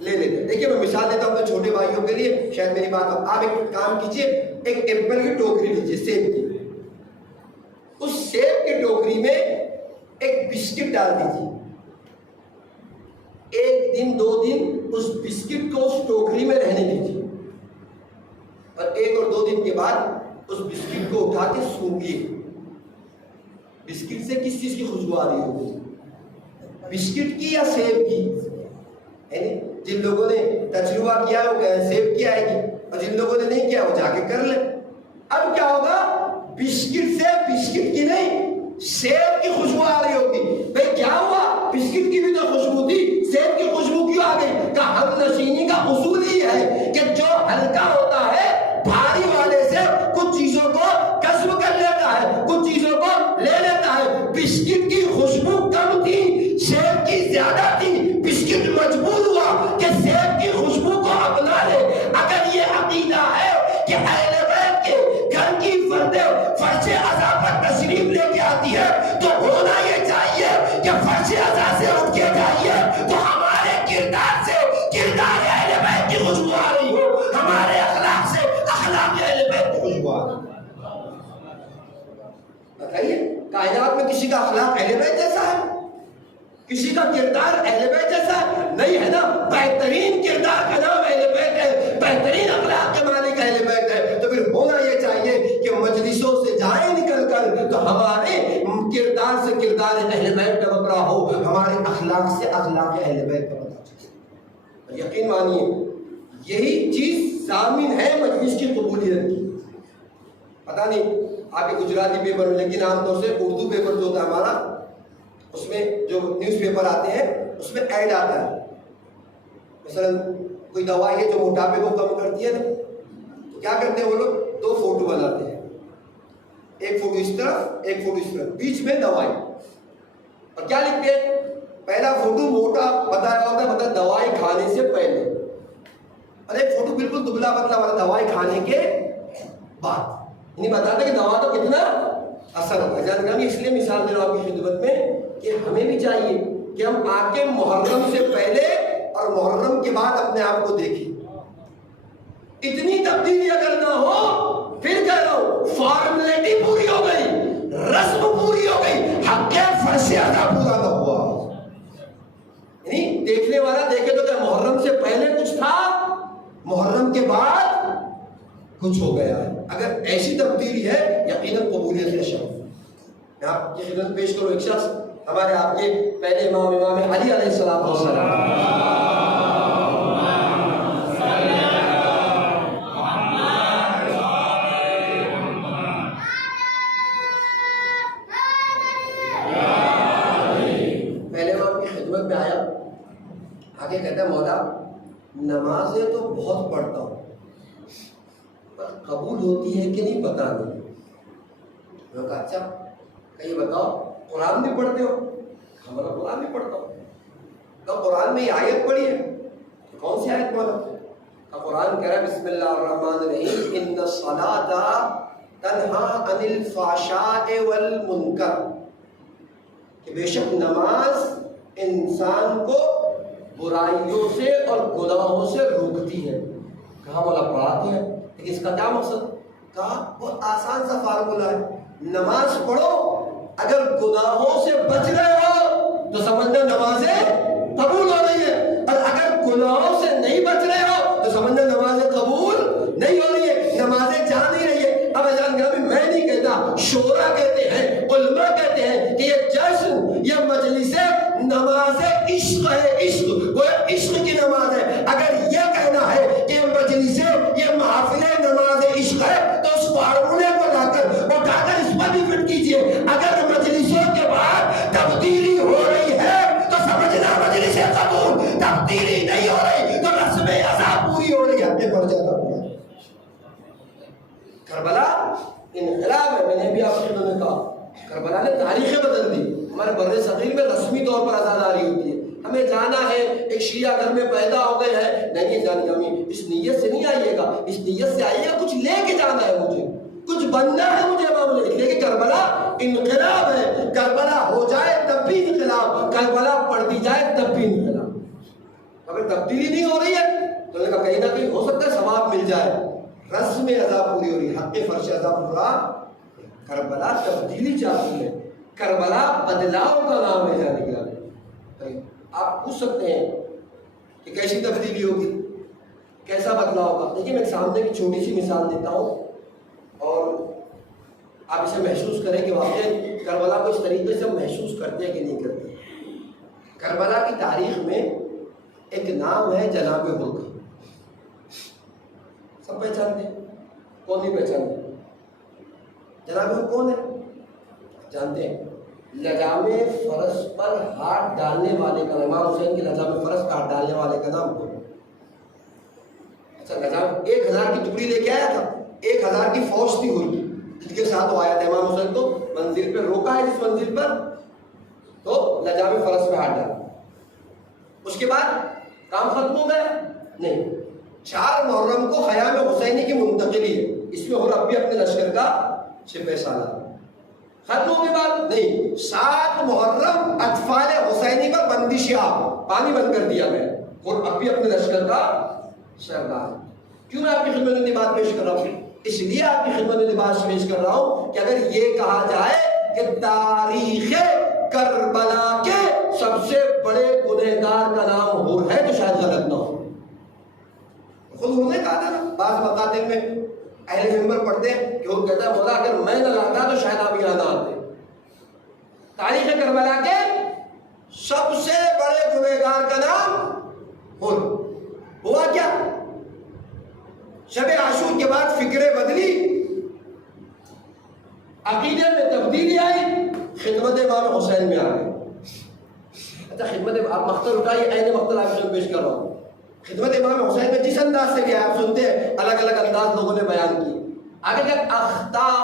لے لیتے ہیں. دیکھیے میں مثال دیتا ہوں اپنے چھوٹے بھائیوں کے لیے، شاید میری بات آپ ایک کام کیجئے، ایک ایپل کی ٹوکری لیجئے، سیب کی. اس سیب کی ٹوکری میں ایک بسکٹ ڈال دیجیے. 1 دن 2 دن اس بسکٹ کو اس ٹوکری میں رہنے دیجیے. اور 1 اور 2 دن کے بعد اس بسکٹ کو اٹھا کے سونگیے. بسکٹ سے کس چیز کی خوشبو آ رہی ہوگی؟ بسکٹ کی یا سیب کی؟ جن لوگوں نے تجربہ کیا ہے وہ کہیں سیب کی آئے گی، اور جن لوگوں نے نہیں کیا وہ جا کے کر لیں. اب کیا ہوگا؟ بسکٹ سے بسکٹ کی نہیں سیب کی خوشبو آ رہی ہوگی. بھئی کیا ہوا؟ بسکٹ کی بھی تو خوشبو تھی، سیب کی خوشبو کیوں آ گئی؟ کہ ہم نشینی کا اصول ہی ہے کہ جو ہلکا ہوتا ہے بھاری والے سے کچھ چیزوں کو کسب کر لیتا ہے، کچھ چیزوں کو لے لیتا ہے. بسکٹ کی خوشبو کم تھی، سیب کی زیادہ تھی. بسکٹ مجبور ہوا کہ سیب کی خوشبو کو اپنا لے. اگر یہ عقیدہ ہے کہ اہل بیت کے گھر کی فرش عزا پر تشریف لے کے آتی ہے تو ہونا یہ چاہیے کہ فرش عزا سے اٹھ کے جائیے تو ہمارے کردار سے کردار اہل بیت کی خوشبو آ رہی ہو، ہمارے اخلاق سے اخلاق اہل بیت کی خوشبو آ رہی ہو. بتائیے کائنات میں کسی کا اخلاق اہل بیت جیسا ہے؟ کسی کا کردار اہل بیت جیسا نہیں ہے نا. بہترین کردار کا نام اہل بیت ہے، بہترین اخلاق کے مالک اہل بیت ہے. تو پھر ہونا یہ چاہیے کہ مجلسوں سے جائیں نکل کر تو ہمارے کردار سے کردار اہل بیت کا ببرا ہو، ہمارے اخلاق سے اخلاق اہل بیت کا پتہ چلے. یقین مانیے یہی چیز ضامن ہے مجلس کی قبولیت کی. پتہ نہیں آپ کے گجراتی پیپر میں، لیکن عام طور سے اردو پیپر جو ہوتا ہے ہمارا، اس میں جو نیوز پیپر آتے ہیں اس میں ایڈ آتا ہے. مثلا کوئی دوائی ہے جو موٹاپے کو کم کرتی ہے نا، تو کیا کرتے ہیں وہ لوگ؟ 2 فوٹو بناتے ہیں، ایک فوٹو اس طرف ایک فوٹو اس طرف، بیچ میں دوائی. اور کیا لکھتے ہیں؟ پہلا فوٹو موٹا بتایا ہوتا ہے، مطلب دوائی کھانے سے پہلے، اور ایک فوٹو بالکل دبلا پتلا والا دوائی کھانے کے بعد. نہیں بتاتے کہ دوا تو کتنا اثر ہوگا. جان اس لیے مثال دے رہا ہوں آپ کی خدمت میں کہ ہمیں بھی چاہیے کہ ہم آ کے محرم سے پہلے اور محرم کے بعد اپنے آپ کو دیکھیں. اتنی تبدیلی اگر نہ ہو، پھر کہہ رہا ہوں فارمیلٹی پوری ہو گئی، رسم پوری ہو گئی، حق فرض ادا پورا نہ ہوا. یعنی دیکھنے والا دیکھے تو کہ محرم سے پہلے کچھ تھا، محرم کے بعد کچھ ہو گیا ہے. اگر ایسی تبدیلی ہے یقیناً قبولیت کا شرف. میں آپ کی خدمت پیش کروں ایک شخص، ہمارے آپ کے پہلے امام علی علیہ السلام پہلے امام کی خدمت میں آیا، آگے کہتا ہے مولا نمازیں تو بہت پڑھتا ہوں پر قبول ہوتی ہے کہ نہیں پتا نہیں. میں کہا اچھا یہ بتاؤ قرآن بھی پڑھتے ہو؟ ہمارا قرآن بھی پڑھتا ہوں. تو قرآن میں یہ آیت پڑھی ہے، کون سی آیت بولا؟ قرآن کہہ رہا ہے بسم اللہ الرحمن الرحیم ان الصلاۃ تنہا عن الفحشاء والمنکر، کہ بے شک نماز انسان کو برائیوں سے اور گناہوں سے روکتی ہے. کہاں مولا پڑھاتے ہیں، لیکن اس کا کیا مقصد؟ کہا وہ آسان سا فارمولہ ہے، نماز پڑھو، اگر گناہوں سے بچ رہے ہو تو سمجھنا نمازیں قبول ہو رہی ہے، اور اگر گناہوں سے نہیں بچ رہے ہو تو سمجھنا نمازیں قبول نہیں ہو رہی ہے، نمازیں جا نہیں رہی ہے. اب اجان گرامی میں نہیں کہتا، شورا کہتے ہیں، علماء کہتے ہیں کہ یہ جشن، یہ مجلس نماز عشق ہے، عشق وہ عشق کی نماز ہے. اگر یہ کہنا ہے کہ یہ مجلس یہ محافل نماز عشق ہے تو اس فارمولے کو لا کر اٹھا کر اس پر بھی فٹ کیجئے. اگر مجلسوں کے بعد تبدیلی ہو رہی ہے تو سمجھنا مجلس قبول، تبدیلی نہیں ہو رہی تو رسم عذاب پوری ہو رہی ہے. اپنے پر جانا پڑا. کربلا انقلاب ہے. میں نے بھی آپ سے کہا کربلا نے تاریخیں بدل دی. ہمارے بر صغیر میں رسمی طور پر عزاداری ہوتی ہے، ہمیں جانا ہے، ایک شیعہ گھر میں پیدا ہو گئے ہیں، نہیں جانی ہمیں اس نیت سے نہیں آئیے گا، اس نیت سے آئیے گا کچھ لے کے جانا ہے، مجھے کچھ بننا ہے مجھے معاملے. اس لیے کہ کربلا انقلاب ہے، کربلا ہو جائے تب بھی انقلاب، کربلا پڑھتی جائے تب بھی انقلاب. اگر تبدیلی نہیں ہو رہی ہے تو نے کہا کہیں نہ کہیں ہو سکتا ہے ثواب مل جائے. رسم ادا پوری ہو رہی ہے، حق فرش ادا پورا. کربلا تبدیلی چاہتی ہے، کربلا بدلاؤ کا نام ہے. جانے کے آپ پوچھ سکتے ہیں کہ کیسی تبدیلی ہوگی. کیسا بدلاؤ ہوگا؟ دیکھیے میں سامنے کی چھوٹی سی مثال دیتا ہوں اور آپ اسے محسوس کریں کہ واقعی کربلا کو اس طریقے سے ہم محسوس کرتے ہیں کہ نہیں کرتے۔ کربلا کی تاریخ میں ایک نام ہے جناب حر کا، سب پہچانتے ہیں؟ کون نہیں پہچانتے؟ جناب حر کون ہے جانتے ہیں؟ لجام فرس پر ہاتھ ڈالنے والے کا، امام حسین کے لجام فرس پر ہاتھ ڈالنے والے کا نام کون؟ اچھا، لجام 1000 کی ٹکڑی لے کے آیا تھا، 1000 کی فوج تھی حر کی، جس کے ساتھ وہ آیا تھا۔ امام حسین کو منزل پہ روکا ہے، جس منزل پر تو لجام فرس پہ ہاتھ ڈالا۔ اس کے بعد کام ختم ہو گیا؟ نہیں، 4 محرم کو خیام حسینی کی منتقلی ہے، اس میں حر اب بھی اپنے لشکر کا سپہ سالار۔ ختم ہونے کے بعد نہیں، 7 محرم اطفال حسینی پر بندش آب، پانی بند کر دیا گیا، اور اب بھی اپنے لشکر کا سردار۔ کیوں میں آپ کی خدمت میں بات پیش کر رہا ہوں؟ اس لیے آپ کی خدمت میں بات پیش کر رہا ہوں کہ اگر یہ کہا جائے کہ تاریخ کربلا کے سب سے بڑے گنہگار کا نام حر ہے تو شاید غلط نہ ہو۔ خود حر نے کہا تھا نا، بعض مقاتل میں اہل منبر پڑھتے ہیں کہ حر کہتا ہے مولا اگر میں نہ لاتا تو شاید آپ یہاں نہ آتے۔ تاریخ کربلا کے سب سے بڑے گنہگار کا نام حر۔ ہوا کیا؟ شب عاشور کے بعد فکریں بدلی، عقیدے میں تبدیلی آئی، خدمت امام حسین میں آ گئے۔ اچھا، خدمت آپ مقتل اٹھائیے، عین مقتل آپ سے پیش کر رہا ہوں۔ خدمت امام حسین میں جس انداز سے گیا آپ سنتے ہیں، الگ الگ انداز لوگوں نے بیان کی۔ آگے کہ اخطاء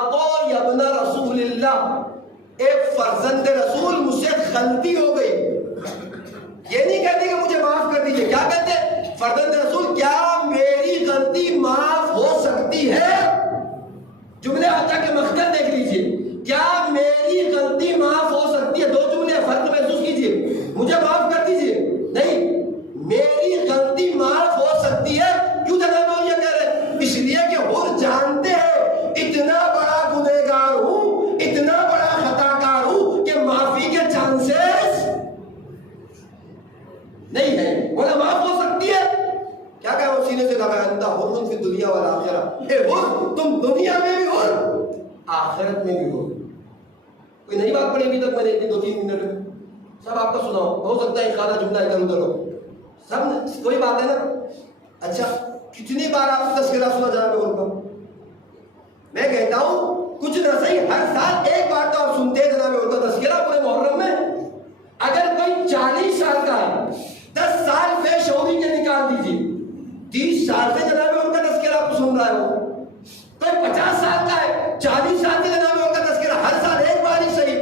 ابن رسول اللہ، ایک فرزند رسول مجھ سے غلطی ہو گئی۔ یہ نہیں کہتے کہ مجھے معاف کر دیجئے، کیا کہتے ہیں؟ فرزند رسول کیا میری غلطی معاف ہو سکتی ہے؟ جملے آتا کہ مقصد دیکھ لیجئے، کیا میری غلطی معاف ہو سکتی ہے؟ 2 جملے، فرق محسوس کیجئے۔ مجھے معاف کر دیجئے نہیں، میری غلطی معاف ہو سکتی ہے۔ کیوں جناب یہ کہہ رہے ہیں؟ اس لیے کہ حر جانتے ہیں اتنا بڑا گنہگار ہوں، اتنا بڑا خطا کار ہوں کہ معافی کے چانسز نہیں ہے، بولا معاف ہو سکتی ہے۔ کیا کہا وہ سینے سے لگا، انت حر فی الدنیا والآخرہ، اے حر تم دنیا میں بھی حر آخرت میں بھی حر۔ کوئی نئی بات پڑھی ابھی تک میں نے اتنی 2-3 منٹ میں سب آپ کو سناؤ، ہو سکتا ہے ایک آدھا جملہ ادھر ادھر ہو، سب کوئی بات ہے نا؟ اچھا، کتنی بار آپ کو تذکرہ سنا جناب حر کا؟ میں کہتا ہوں کچھ نہ صحیح ہر سال ایک بار تو آپ سنتے ہیں جناب حر کا تذکرہ پورے محرم میں۔ اگر کوئی 40 سال کا ہے، 10 سال بے شعوری کے نکال دیجیے، 30 سال سے جناب حر کا تذکرہ آپ سن رہا ہو۔ کوئی 50 سال کا ہے، 40 سال سے جناب حر کا تذکرہ ہر سال ایک بار ہی صحیح،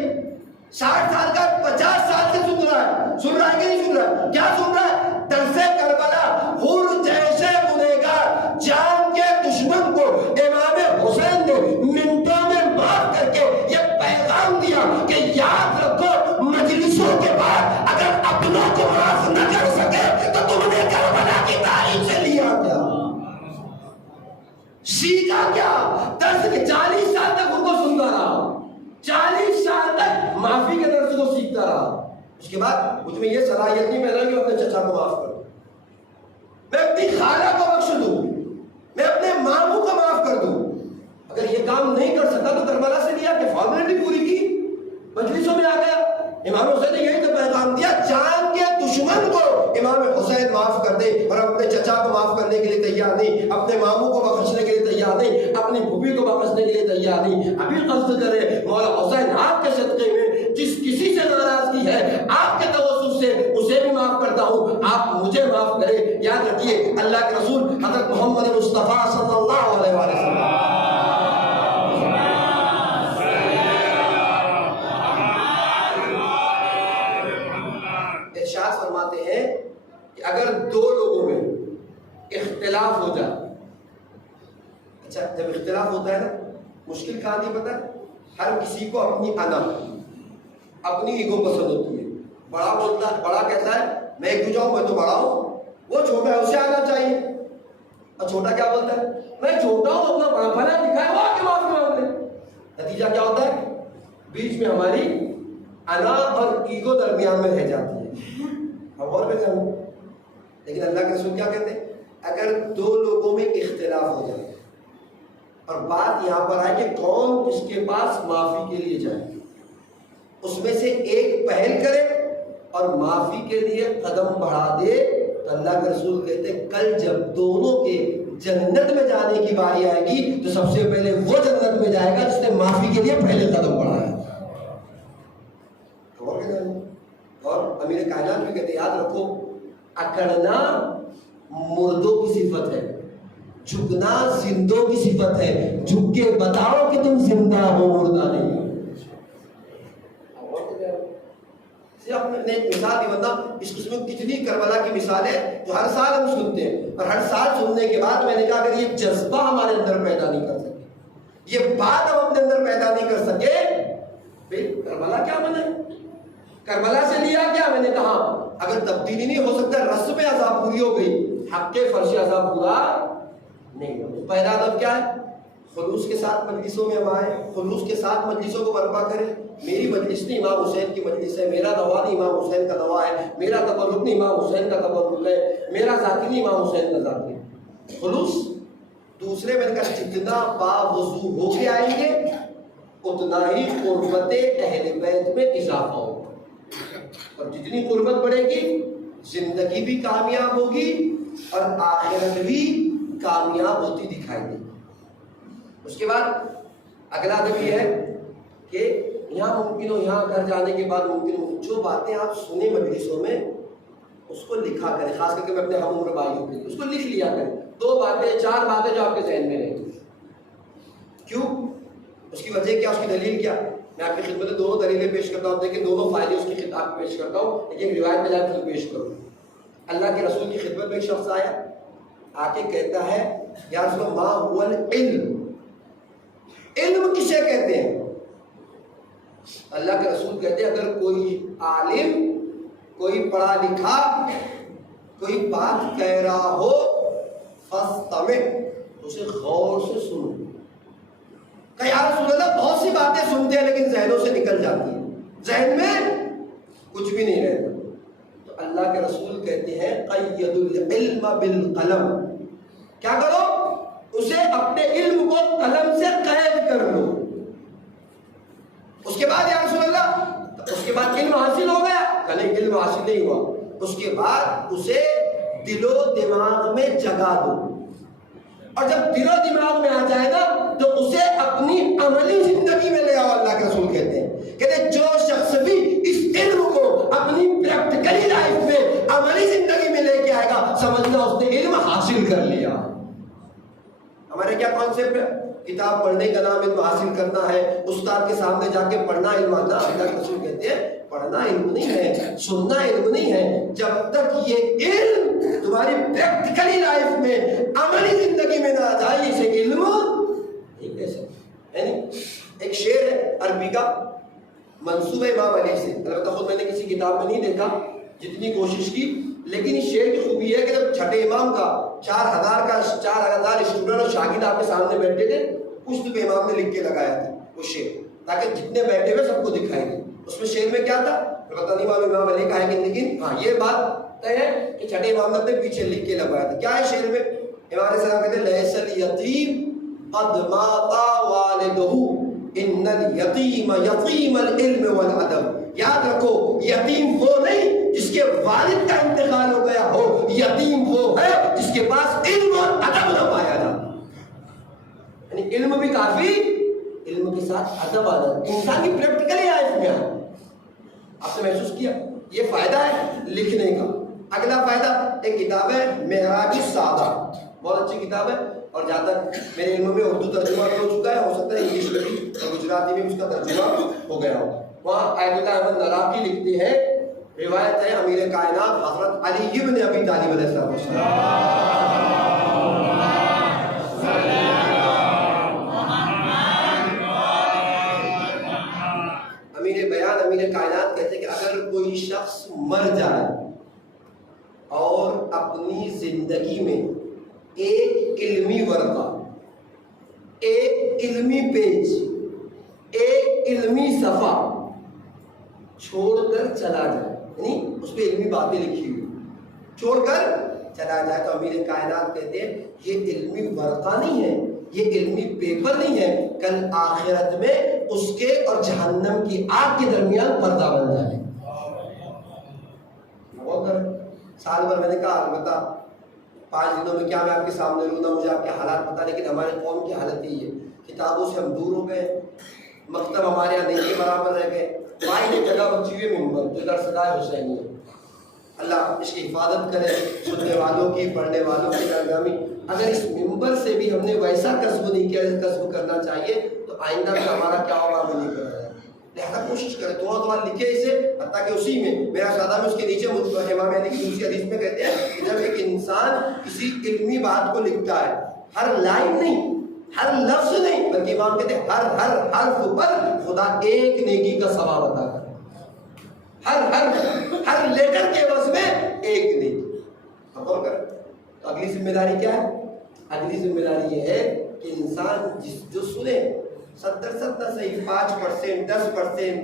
60 سال کا 50 سال سے سن رہا ہے کہ نہیں سن رہا ہے؟ کیا سن رہا ہے؟ درس کربلا، حر جیسے گنہگار جان کے دشمن کو امام حسین نے منٹوں میں معاف کر کے یہ پیغام دیا کہ یاد رکھو مجلسوں کے بعد اگر اپنوں کو معاف نہ کر سکے تو تم نے کربلا کی تاریخ سے لیا کیا، سیکھا کیا؟ درس کے 40 سال تک ان کو سنتا رہا، 40 سال تک معافی کے درس کو سیکھتا رہا۔ اس کے بعد مجھ میں یہ صلاحیت نہیں پیدا کہ اپنے چچا کو معاف کروں، میں اپنی خالہ کو بخش دوں، میں اپنے ماموں کو معاف کر دوں۔ اگر یہ کام نہیں کر سکتا تو کربلا سے لیا کہ فارمیلٹی پوری کی، مجلسوں میں آ گیا۔ امام حسین نے یہی تو پیغام دیا، جان کے دشمن کو امام حسین معاف کر دے، اور اپنے چچا کو معاف کرنے کے لیے تیار نہیں، اپنے ماموں کو بخشنے کے لیے تیار نہیں، اپنی پھوپھی کو بخشنے کے لیے تیار نہیں۔ ابھی قصد کرے مولا حسین آپ کے صدقے میں جس کسی سے ناراضگی ہے آپ کے توسط سے اسے بھی معاف کرتا ہوں، آپ مجھے معاف کرے۔ یاد رکھیے اللہ کے رسول حضرت محمد مصطفیٰ صلی اللہ علیہ وسلم ارشاد فرماتے ہیں کہ اگر 2 لوگوں میں اختلاف ہو جائے، اچھا جب اختلاف ہوتا ہے نا، مشکل کہاں نہیں پتہ، ہر کسی کو اپنی انا، اپنی ایگو پسند ہوتی ہے۔ بڑا بولتا ہے، بڑا کہتا ہے میں کیوں جاؤں، میں تو بڑا ہوں، وہ چھوٹا ہے اسے آنا چاہیے، اور چھوٹا کیا بولتا ہے میں چھوٹا ہوں اپنا بڑا پنا دکھائے وہ آگے معاف مانگ لے۔ نتیجہ کیا ہوتا ہے؟ بیچ میں ہماری انا اور ایگو درمیان میں رہ جاتی ہے۔ اب اور بھی کروں، لیکن اللہ کے رسول کیا کہتے ہیں؟ اگر دو لوگوں میں اختلاف ہو جائے اور بات یہاں پر آئے کہ کون کس کے پاس معافی کے لیے جائے، اس میں سے ایک پہل کرے اور معافی کے لیے قدم بڑھا دے، تو اللہ کے رسول کہتے ہیں کل جب دونوں کے جنت میں جانے کی باری آئے گی تو سب سے پہلے وہ جنت میں جائے گا جس نے معافی کے لیے پہلے قدم بڑھایا۔ اور امیر کائنات بھی کہتے یاد رکھو، اکڑنا مردوں کی صفت ہے، جھکنا زندوں کی صفت ہے، جھک کے بتاؤ کہ تم زندہ ہو، مردہ نہیں ہو۔ آپ نے ایک مثال دی، ورنہ اس قسم میں کتنی کربلا کی مثال ہے جو ہر سال ہم سنتے ہیں، اور ہر سال سننے کے بعد میں نے کہا اگر یہ جذبہ ہمارے اندر پیدا نہیں کر سکے، یہ بات ہم اپنے اندر پیدا نہیں کر سکے، پھر کربلا کیا بنے؟ کربلا سے لیا کیا؟ میں نے کہا اگر تبدیلی نہیں ہو سکتا، رسم عذاب پوری ہو گئی، حق فرش عذاب پورا نہیں ہو۔ پہلا ادب کیا ہے؟ خلوص کے ساتھ مجلسوں میں ہم آئے، خلوص کے ساتھ مجلسوں کو برپا کریں۔ میری مجلس نہیں امام حسین کی مجلس ہے، میرا دوا نہیں امام حسین کا دوا ہے، میرا تبرک نہیں امام حسین کا تبرک ہے، میرا ذاتی نہیں امام حسین کا ذاتی ہے۔ خلوص دوسرے میں کہا جتنا باوضو ہو کے آئیں گے اتنا ہی قربت اہل بیت میں اضافہ ہوگا، اور جتنی قربت بڑھے گی زندگی بھی کامیاب ہوگی اور آخرت بھی کامیاب ہوتی دکھائی دے گی۔ اس کے بعد اگلا ادب یہ ہے کہ یہاں ممکن ہو، یہاں گھر جانے کے بعد ممکن ہو جو باتیں آپ سنیں مجلسوں میں اس کو لکھا کریں، خاص کر کے میں اپنے ہم عمر بھائیوں کے لیے اس کو لکھ لیا کریں، 2 باتیں 4 باتیں جو آپ کے ذہن میں رہیں۔ کیوں؟ اس کی وجہ کیا، اس کی دلیل کیا؟ میں آپ کی خدمت میں دونوں دلیلیں پیش کرتا ہوں، دیکھیں دونوں فائدے اس کی خطاب پیش کرتا ہوں، لیکن ایک روایت میں جا کے پیش کروں۔ اللہ کے رسول کی خدمت میں ایک شخص آیا، آ کے کہتا ہے یا رسول اللہ ما هو العلم، علم کسے کہتے ہیں؟ اللہ کے رسول کہتے ہیں اگر کوئی عالم، کوئی پڑھا لکھا کوئی بات کہہ رہا ہو فاستمع، اسے غور سے سنو۔ کہ یا رسول اللہ بہت سی باتیں سنتے ہیں لیکن ذہنوں سے نکل جاتی ہیں، ذہن میں کچھ بھی نہیں رہتا۔ تو اللہ کے رسول کہتے ہیں قید العلم بالقلم، کیا کرو؟ اسے اپنے علم کو قلم سے قید کر لو۔ اس کے بعد یا رسول اللہ، اس کے بعد علم حاصل ہو گیا؟ نہیں، علم حاصل نہیں ہوا۔ اس کے بعد اسے دل و دماغ میں جگا دو، اور جب دل و دماغ میں آ جائے گا تو اسے اپنی عملی زندگی میں لے آؤ۔ اللہ کے رسول کہتے ہیں جو شخص بھی اس علم کو اپنی پریکٹیکلی لائف میں عملی زندگی میں لے کے آئے گا، سمجھنا اس نے علم حاصل کر لیا۔ ہمارے کیا کانسیپٹ ہے؟ کتاب پڑھنے کا نام علم حاصل کرنا ہے، استاد کے سامنے جا کے پڑھنا علم آنا۔ اللہ کے رسول کہتے ہیں پڑھنا علم نہیں ہے، سننا علم نہیں ہے، جب تک یہ علم تمہاری پریکٹیکلی لائف میں عملی زندگی میں نہ آ جائے اسے علم نہیں کہہ سکتے۔ یعنی ایک شعر ہے عربی کا منسوب امام علی سے، البتہ خود میں نے کسی کتاب میں نہیں دیکھا، جتنی کوشش کی، لیکن اس شعر کی خوبی ہے کہ جب چھٹے امام کا 4000 اسٹوڈنٹ اور شاگرد آپ کے سامنے بیٹھے تھے، کچھ تو امام نے لکھ کے لگایا تھا وہ شعر، تاکہ جتنے بیٹھے ہوئے سب کو دکھائی دے۔ اس میں شعر میں کیا تھا پتہ نہیں معلوم امام علی کا ہے کہ، لیکن ہاں یہ بات طے ہے کہ چھٹے امام نے اپنے پیچھے لکھ کے لگایا تھا۔ کیا ہے شعر میں؟ امام علیہ السلام کہتے ہیں لیس الیتیم قد مات والدہ ان الیتیم یتیم العلم والادب۔ یاد رکھو یتیم وہ نہیں جس کے والد کا انتقال ہو گیا ہو، یتیم وہ ہے جس کے پاس علم اور ادب نہ پایا جاتا۔ یعنی علم بھی کافی، علم کے ساتھ ادب آ جاتا، انسان کی پریکٹیکلی لائف میں آئے۔ آپ نے محسوس کیا یہ فائدہ ہے لکھنے کا۔ اگلا فائدہ ایک کتاب ہے معراج السعادہ، بہت اچھی کتاب ہے، اور جہاں تک میرے علم میں اردو ترجمہ ہو چکا ہے، ہو سکتا ہے انگلش میں بھی اور گجراتی میں بھی اس کا ترجمہ ہو گیا ہو۔ وہاں آیت اللہ احمد نراقی لکھتے ہیں، روایت ہے امیر کائنات حضرت علی ابن ابی طالب علیہ السلام، امیر بیان امیر کائنات کہتے ہیں کہ اگر کوئی شخص مر جائے اور اپنی زندگی میں ایک علمی ورقہ، ایک علمی پیج، ایک علمی صفحہ چھوڑ کر چلا جائے، یعنی اس پہ علمی باتیں لکھی ہوئی چھوڑ کر چلا جائے تو امیر کائنات کہتے ہیں یہ علمی ورقہ نہیں ہے، یہ علمی پیپر نہیں ہے، کل آخرت میں اس کے اور جہنم کی آگ کے درمیان پردہ بن جائے۔ سال بھر میں نے کہا البتہ 5 دنوں میں کیا میں آپ کے سامنے رہوں گا، مجھے آپ کے حالات پتا، لیکن ہمارے قوم کی حالت یہی ہے، کتابوں سے ہم دور ہو گئے، مکتب ہمارے یہاں نہیں کے برابر رہ گئے، واحد جگہ بچی ہوئی ممبر جو درسگاہ حسینی ہے۔ اللہ اس کی حفاظت کرے، سننے والوں کی، پڑھنے والوں کی درمیانی۔ اگر اس ممبر سے بھی ہم نے ویسا کسب نہیں کیا جیسا کسب کرنا چاہیے تو آئندہ میں ہمارا کیا ہوگا ہمیں نہیں پتا ہے۔ لہذا کوشش کریں تھوڑا لکھے اسے، حتیٰ کہ اسی میں میرا شادہ میں اس کے نیچے امام علی کی دوسری حدیث میں کہتے ہیں کہ جب ایک انسان کسی علمی بات کو لکھتا ہے، ہر لائن نہیں، ہر لفظ نہیں، بلکہ امام کہتے ہیں ہر حرف پر خدا ایک نیکی کا ثواب عطا کرے، ہر لیٹر کے عوض میں ایک نیکی۔ غور کریں تو اگلی ذمہ داری کیا ہے؟ اگلی ذمہ داری یہ ہے کہ انسان جو سنے 70% نہ صحیح 5%، 10%،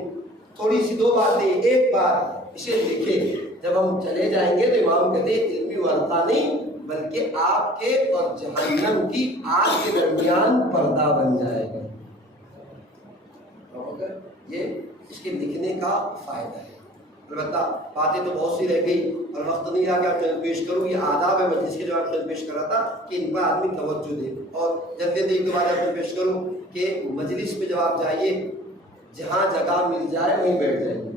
تھوڑی سی 2 باتیں، 1 بات اسے لکھے۔ جب ہم چلے جائیں گے تو امام کہتے ہیں علمی ورقہ نہیں بلکہ آپ کے اور جہنم کی آگ کے درمیان پردہ بن جائے گا۔ یہ اس کے لکھنے کا فائدہ ہے۔ البتہ باتیں تو بہت سی رہ گئی اور وقت نہیں رہا کہ آپ خدمت پیش کروں۔ یہ آداب ہے مجلس کے جو آپ خدمت پیش کر رہا تھا کہ ان پر آدمی توجہ دے، اور جلدی ایک دو بار خدمت پیش کروں کہ مجلس میں جب آپ جائیے جہاں جگہ مل جائے وہیں بیٹھ جائیے،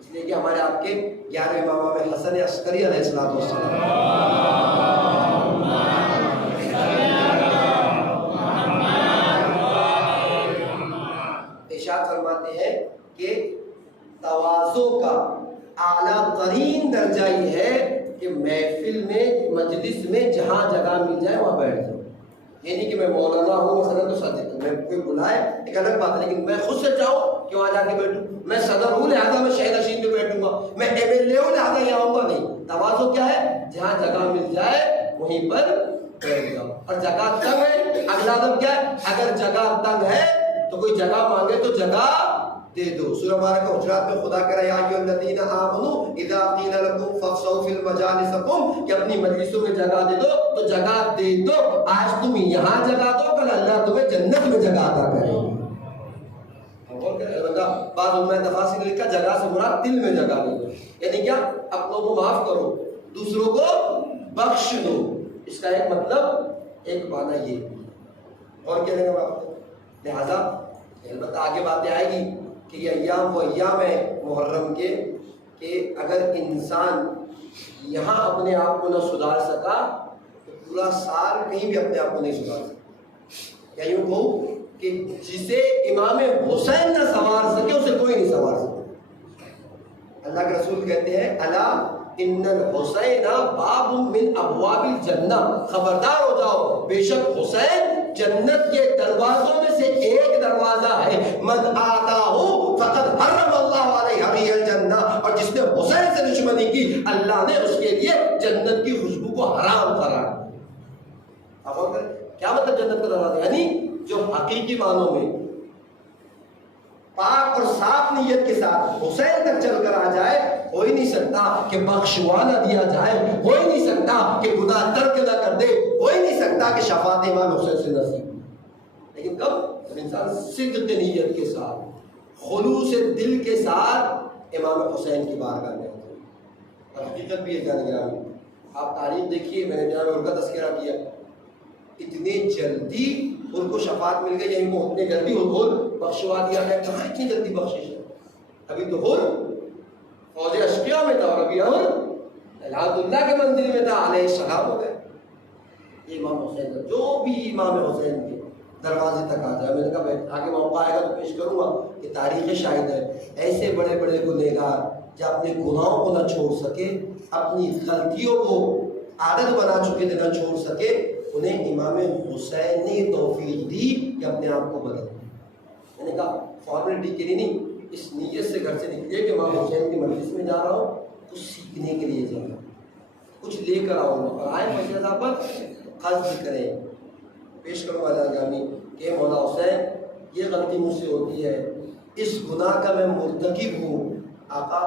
اس لیے کہ ہمارے آپ کے 11 امام میں حسن عسکری علیہ السلام ارشاد فرماتے ہیں کہ تواضع کا اعلیٰ ترین درجہ یہ ہے کہ محفل میں، مجلس میں جہاں جگہ مل جائے وہاں بیٹھ جاؤ۔ یہ نہیں کہ میں مولانا ہوں مثلا تو صدر میں کوئی بلائے ایک الگ بات ہے، لیکن میں خود سے چاہوں کہ وہاں جا کے بیٹھوں، میں صدر ہوں لہٰذا میں شہید نشین پہ بیٹھوں گا، میں MLA ہوں لہٰذا یہاں آؤں گا، نہیں۔ تواضع کیا ہے؟ جہاں جگہ مل جائے وہیں پر بیٹھ جاؤ۔ اور جگہ تنگ ہے، اگلا ادب کیا ہے؟ اگر جگہ تنگ ہے تو کوئی جگہ مانگے تو جگہ دے دو۔ سورہ مبارکہ حجرات میں خدا کہہ رہا ہے یا ایھا الذین آمنوا اذا قیل لکم فافسحوا فی المجالسکم، کہ اپنی مجلسوں میں جگہ دے دو تو جگہ دے دو۔ آج تم یہاں جگہ دو، کل اللہ تمہیں جنت میں جگہ عطا کرے گا۔ بعض علماء تفاسیر نے لکھا جگہ سے مراد دل میں جگہ دے دو، یعنی کیا؟ اپنوں کو معاف کرو، دوسروں کو بخش دو۔ اس کا ایک مطلب، ایک معنی یہ بھی اور کیا لیں گے آپ کو۔ لہٰذا البتہ آگے باتیں آئے گی کہ یہ ایام وہ ایام ہے محرم کے کہ اگر انسان یہاں اپنے آپ کو نہ سدھار سکا تو پورا سال کہیں بھی اپنے آپ کو نہیں سدھار سکتا۔ یا یوں کہوں کہ جسے امام حسین نہ سنوار سکے اسے کوئی نہیں سنوار سکتا۔ اللہ کے رسول کہتے ہیں الا ان الحسین باب من ابواب الجنہ، خبردار ہو جاؤ بے شک حسین جنت کے دروازوں میں سے ایک دروازہ ہے، من آتاہ فقد حرم اللہ علیہ حری الجنہ، اور جس نے حسین سے دشمنی کی اللہ نے اس کے لیے جنت کی خوشبو کو حرام قرار دیا۔ اب کیا مطلب جنت کا دروازہ؟ یعنی جو حقیقی معنوں میں پاک اور صاف نیت کے ساتھ حسین تک چل کر آ جائے، ہو ہی نہیں سکتا کہ بخشوانہ دیا جائے، ہو ہی نہیں سکتا کہ گناہ ترک نہ کر دے، ہو ہی نہیں سکتا کہ شفاعت امام حسین سے نصیب۔ لیکن کب؟ جب انسان صدق نیت کے ساتھ، خلوص دل کے ساتھ امام حسین کی بارگاہ میں آتا ہے۔ اور حقیقت بھی ہے جان گرامی، آپ تاریخ دیکھیے، میں نے جہاں ان کا تذکرہ کیا، اتنی جلدی ان کو شفاعت مل گئی، یعنی وہ اتنی جلدی حضور بخشوا دیا گیا، کہاں اتنی جلدی بخشش ہے؟ ابھی تو حضور فوج اشقیاء میں تھا اور ابھی الحمد اللہ کے منزل میں تھا، علیہ السلام ہو گئے۔ یہ امام حسین کا جو بھی امام حسین کے دروازے تک آ جائے، میں نے کہا آگے موقع آئے گا تو پیش کروں گا کہ تاریخ شاہد ہے، ایسے بڑے بڑے گنہگار جو اپنے گناہوں کو نہ چھوڑ سکے، اپنی غلطیوں کو عادت بنا چکے تھے نہ چھوڑ سکے، انہیں امام حسین نے توفیق دی کہ اپنے آپ کو بدل دیں۔ میں نے کہا فارمیلٹی کے لیے نہیں، اس نیت سے گھر سے نکلیے کہ امام حسین کی مجلس میں جا رہا ہوں، کچھ سیکھنے کے لیے جا رہا ہوں، کچھ لے کر آؤں گا، اور آئے مسجد صاحب پر قصد کریں۔ پیش کروں گا جامی کہ مولا حسین یہ غلطی مجھ سے ہوتی ہے، اس گناہ کا میں مرتکب ہوں، آقا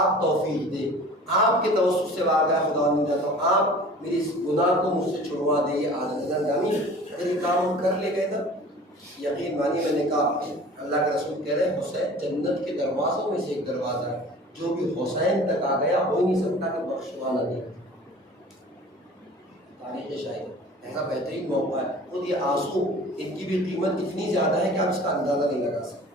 آپ توفیق دے، آپ کے توسط سے بارگاہ خدا نہیں جاتا ہوں، آپ میری اس گناہ کو مجھ سے چھڑوا دے. یہ عادت گامی اگر یہ کام ہم کر لے گئے نا، یقین مانی میں نے کہا اللہ کے رسول کہہ رہے ہیں حسین جنت کے دروازوں میں سے ایک دروازہ ہے، جو بھی حسین تک آ گیا ہو ہی نہیں سکتا کہ بخشوا نہ دے. تاریخ شاہد ایسا بہترین موقع ہے. خود یہ آنسو ان کی بھی قیمت اتنی زیادہ ہے کہ آپ اس کا اندازہ نہیں لگا سکتے.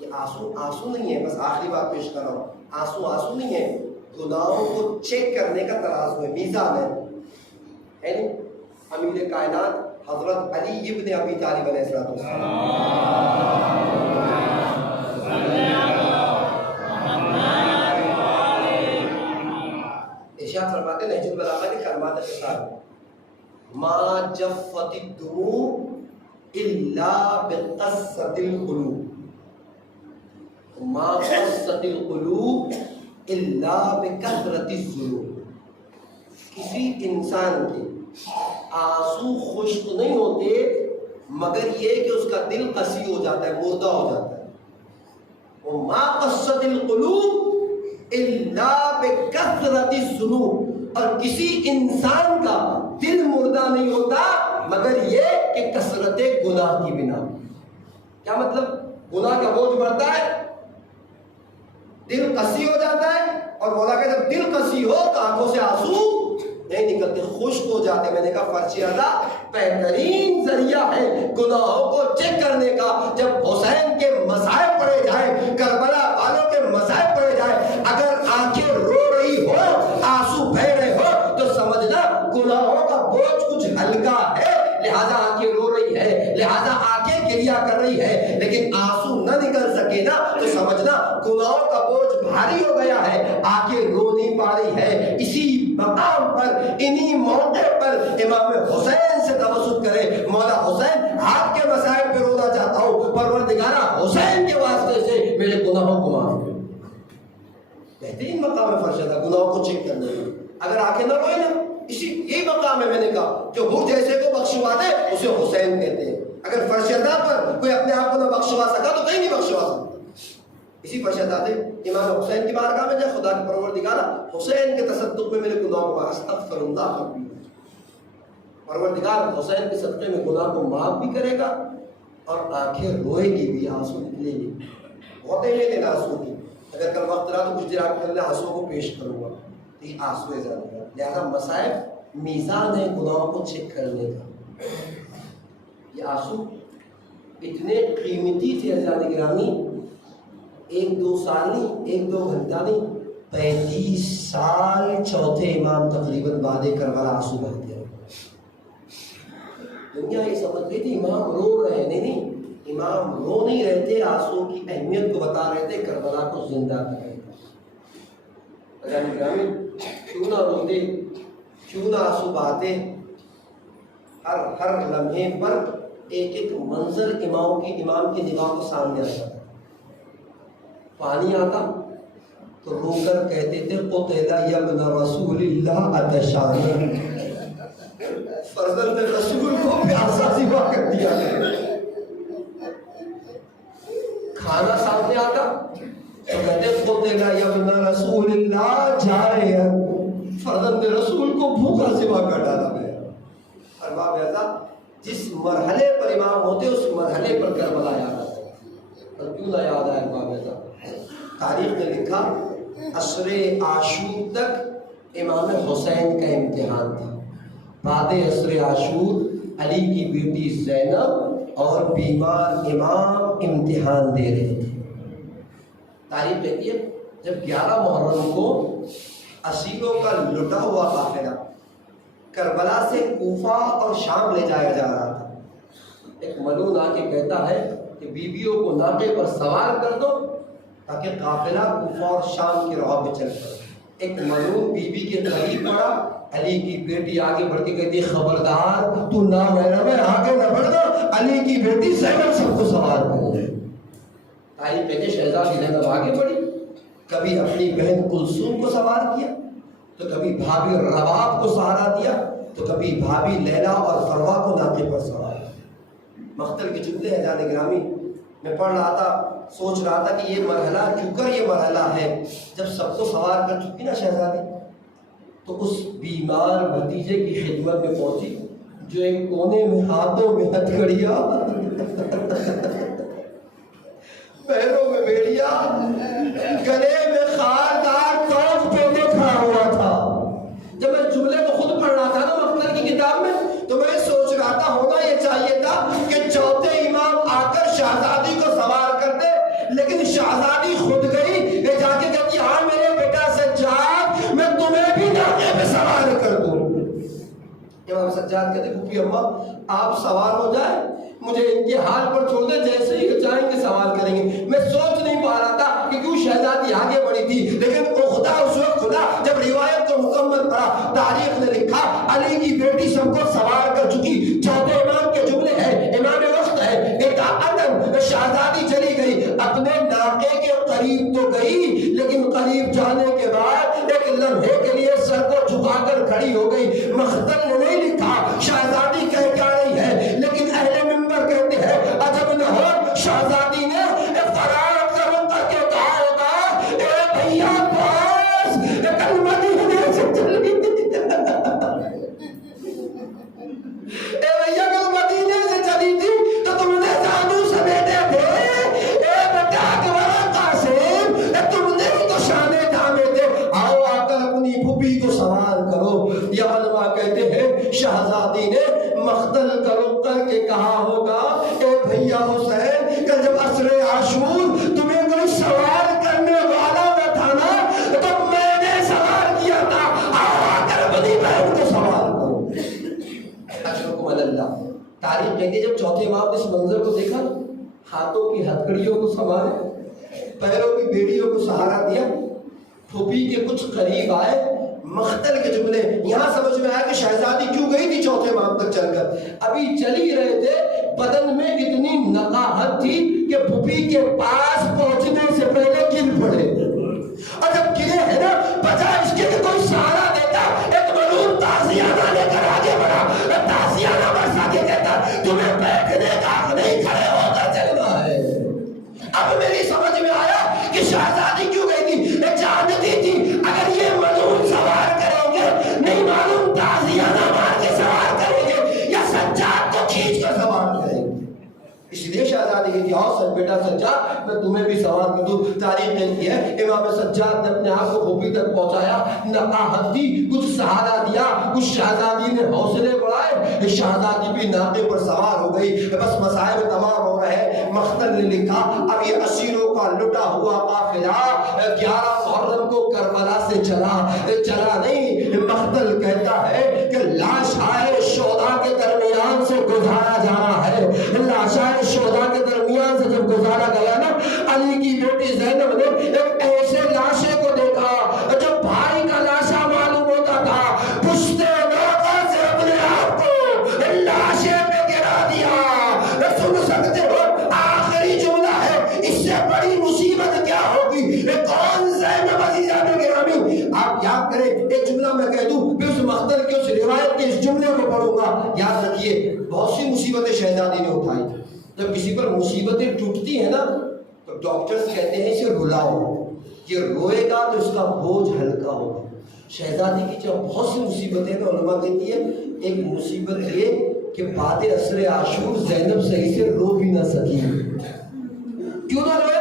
یہ آنسو نہیں ہے، بس آخری بات پیش کر رہا ہوں، آنسو نہیں ہے، گناہوں کو چیک کرنے کا ترازو ہے، میزان ہے نہیں. امیر کائنات حضرت علی ابن ابی طالب علیہ السلام ارشاد فرماتے ہیں نہج البلاغہ کے کلمات کے ساتھ، ما جفت الدموع الا بقصۃ القلوب، ما قصت القلوب الا بکثرت الذنوب. کسی انسان کے آنسو خشک نہیں ہوتے مگر یہ کہ اس کا دل قسی ہو جاتا ہے، مردہ ہو جاتا ہے. وما قصت القلوب الا بکثرت الذنوب، اور کسی انسان کا دل مردہ نہیں ہوتا مگر یہ کہ کثرت گناہ کی بنا. کیا مطلب؟ گناہ کا بوجھ بڑھتا ہے، دل قسی ہو جاتا ہے، اور مولا کہ جب دل قسی ہو تو آنکھوں سے آنسو نہیں نکلتے، خشک ہو جاتے. میں نے کہا فرش ادا بہترین ذریعہ ہے گناہوں کو چیک کرنے کا. جب حسین کے مصائب پڑے جائیں، کربلا والوں کے مصائب پڑے جائیں، اگر آنکھیں رو رہی ہو، آنسو بہہ رہے ہو، تو سمجھنا گناہوں کا بوجھ کچھ ہلکا ہے، لہذا آنکھیں رو رہی ہے، لہذا آنکھیں گریہ کر رہی ہے. لیکن آنسو نہ نکل سکے نا تو سمجھنا گناہوں کا بوجھ بھاری ہو گیا ہے، آنکھیں رو نہیں پا رہی ہے. اسی مقام پر، انہی موقع پر امام حسین سے توسط کرے، مولا حسین آپ کے مسائل پہ رونا چاہتا ہوں، پروردگارہ حسین کے واسطے سے میرے گناہوں کو معاف کر. بہترین مقام ہے فرشدہ گناہوں کو چیک کرنے کا. اگر آنکھیں نہ روئے نا، یہی مقام ہے. میں نے کہا جو وہ جیسے کو بخشوا دے اسے حسین کہتے ہیں. اگر فرشدہ پر کوئی اپنے آپ کو نہ بخشوا سکا تو کہیں نہیں بخشوا سکتا. اسی فرشدہ سے امام حسین کی بارگاہ میں جائے، خدا کے پروردگارہ حسین کے تصدق میں میرے گناہوں کو استغفر اللہ کر. پروردگار حسین کے صدقے میں گناہ کو معاف بھی کرے گا اور آنکھیں روئے گی بھی، آنسو نکلے گی. بہت اہمیت ہے آنسو کی. اگر کل وقت رہا تو کچھ دیر آپ کے آنسو کو پیش کروں گا. یہ آنسو ہے زیادہ. لہذا مصائب میزان ہے گناہوں کو چیک کرنے کا. یہ آنسو اتنے قیمتی تھے عزیزان گرامی، 1-2 سال نہیں، 1-2 گھنٹہ نہیں، 35 سال چوتھے امام تقریباً بعد کربلا آنسو بہتے ہیں. دنیا یہ سمجھ رہی تھی امام رو رہے ہیں، نہیں، امام رو نہیں رہے تھے، آنسو کی اہمیت کو بتا رہے تھے، کربلا کو زندہ کر رہے تھے. عزیزان گرامی کیوں نہ روتے، کیوں نہ آنسو بہاتے. ہر لمحے پر ایک منظر امام کی نگاہ کو سامنے آتا تھا. پانی آتا تو رو کر کہتے تھے قتل ابن رسول اللہ اتشان، فرزند رسول کو پیاسا سوا کر دیا. کھانا سامنے آتا تو کہتے قتل ابن رسول اللہ جائع، فرزند رسول کو بھوکا سوا کر ڈالا گیا. ارباب ایسا جس مرحلے پر امام ہوتے اس مرحلے پر کربلا یاد آتا ہے. اور کیوں نہ یاد آئے ارباب ایسا؟ تاریخ نے لکھا عصر عاشور تک امام حسین کا امتحان تھا. بعد عصر عاشور علی کی بیٹی زینب اور بیمار امام امتحان دے رہے تھے. تاریخ کہتی ہے جب 11 محرم کو اسیروں کا لٹا ہوا قافلہ کربلا سے کوفہ اور شام لے جایا جا رہا تھا، ایک ملون آ کے کہتا ہے کہ بیویوں کو ناقے پر سوار کر دو تاکہ قافلہ کوفہ اور شام کی راہ پہ چل پڑے. ایک ملون بیوی کے قریب پڑا، علی کی بیٹی آگے بڑھ کے کہتی خبردار تو نامحرم ہے، آگے نہ بڑھنا. علی کی بیٹی زینب سب کو سوار کر دے. تاریخ کہتے شہزادی زینب آگے بڑھی، کبھی اپنی بہن کلثوم کو سوار کیا، تو کبھی بھابھی رباب کو سہارا دیا، تو کبھی بھابھی لیلا اور فروا کو ناقے پر سوار. مختل کے جملے ہیں جان گرامی. میں پڑھ رہا تھا، سوچ رہا تھا کہ یہ مرحلہ کیوں کر یہ مرحلہ ہے، جب سب کو سوار کر چکی نا شہزادی، تو اس بیمار بھتیجے کی خدمت میں پہنچی جو ایک کونے میں ہاتھوں میں ہتھکڑیاں، پیروں میں بیڑیا، گلے میں خاردار ٹوپ پہنے کھڑا ہوا تھا۔ جب میں جملے کو خود پڑھ رہا تھا نا مختر کی کتاب میں، تو میں سوچ رہا تھا ہونا یہ چاہیے تھا کہ چوتھے امام آ کر شہزادی کو سوار کر دے، لیکن شہزادی خود گئی، یہ جا کے کہتی ہاں میرے بیٹا سجاد میں تمہیں بھی ناقے پہ سوار کر دوں۔ امام سجاد کہتے پھوپھی اماں آپ سوار ہو جائیں، مجھے ان کے حال پر چھوڑ دیں، جیسے ہی چاہیں گے سوال کریں گے۔ میں سوچ نہیں پا رہا تھا کہ کیوں شہزادی آگے بڑھی تھی، لیکن وہ خدا اس وقت خدا جب روایت کو مکمل پڑھا، تاریخ نے لکھا علی کی بیٹی سب کو سوار کر چکی۔ چوتھے امام کے جملے ہیں، امام وقت ہے، اطاعتاً شہزادی چلی گئی، اپنے ناقے کے قریب تو گئی، لیکن قریب جانے کے بعد ایک لمحے کے لیے سر کو جھکا کر کھڑی ہو گئی۔ مختل نے نہیں لکھا شہزادی کہہ کیا رہی ہے، لیکن اہل منبر کہتے ہیں عجب نہ ہو شہزادی نے فرار کر کے کہا ہوگا اے بھیا باز کل مدینے سے چلی تھی، اے بھیا کل مدینے سے چلی تھی تو تم نے جادو سمیٹے تھے، اے بیٹا اکبر قاسم تم نے تو شانے دامے تھے، آؤ آ کر اپنی پھوپھی کو سوال کرو۔ یا علماء کہتے ہیں شہزادی نے مختل کا رخ کر کے کہا ہوگا اے بھیا حسین کہ جب عصر عاشور تمہیں کوئی سوال کرنے والا نہ تھا نا تو میں نے سوال کیا تھا، آؤ آ کر اپنی بہن کو سوال کرو۔ اشرکم اللہ۔ تاریخ کہتی ہے جب چوتھے امام نے اس منظر کو دیکھا، ہاتھوں کی ہتھکڑیوں کو سنبھالے، پیروں کی بیڑیوں کو سہارا دیا، پھوپھی کے کچھ قریب آئے، مختل کے جملے یہاں سمجھ میں آیا کہ شہزادی کیوں گئی تھی چوتھے امام تک چل کر۔ ابھی چل ہی رہے تھے، بدن میں اتنی نقاہت تھی کہ پھوپھی کے پاس پہنچنے سے پہلے گر پڑے، اور جب گرے ہیں نا بجائے اس کے کوئی سہارا دیتا، ایک ملعون تازیانہ لے کر آگے بڑھا، تازیانہ برسا کے کہتا تمہیں بیٹھنے کا حق نہیں، کھڑے ہو کر چلنا ہے۔ اب میری سمجھ میں آیا کہ شہزادی کیوں گئی تھی، جانتی تھی اگر یہ ملعون سوار کریں گے نہیں معلوم تازیانہ مار کے سوار کریں گے یا سجاد کو کھینچ کر سوار کریں گے، اس لیے شہزادی کہتی آؤ بیٹا سجاد میں تمہیں بھی سوار کر دوں۔ تاریخ کہتی ہے امام سجاد نے اپنے آپ کو پھوپھی تک پہنچایا، نقاہت دی، کچھ سہارا دیا، کچھ شہزادی نے حوصلے بڑھائے، شہزادی بھی ناقے پر سوار ہو گئی۔ بس مسائل تمام ہو رہے، مختل نے لکھا اب یہ اسیروں کا لٹا ہوا قافلہ 11 محرم کو کربلا سے چلا نہیں، مختل کہتا ہے کہ لاشائے شہداء کے درمیان سے گزارا جانا ہے۔ لاشائے شہداء کے درمیان سے جب گزارا گیا نا، علی کی بیٹی زینب نے ایک ایسے لاشے کو دیکھا جو بھائی کا لاشا معلوم ہوتا تھا، پشتے ناقہ سے اپنے آپ کو لاشے پہ گرا دیا۔ سن سکتے ہو آخری جملہ ہے، اس سے بڑی مصیبت کیا ہوگی، کون زینب عزیزہ میں گرامی۔ آپ یاد کریں ایک جملہ میں کہہ دوں پھر اس مختل کے اس روایت کے اس جملے کو پڑھوں گا، یاد رکھیے بہت سی مصیبتیں شہزادی نے اٹھائی۔ جب کسی پر مصیبتیں ٹوٹتی ہیں نا تو ڈاکٹرز کہتے ہیں اسے رلاؤ، یہ روئے گا تو اس کا بوجھ ہلکا ہوگا۔ شہزادی کی جب بہت سی مصیبتیں تو علماء کہتی ہے ایک مصیبت یہ کہ بعد عصر عاشور زینب صحیح سے رو بھی نہ سکی۔ کیوں نہ روئے؟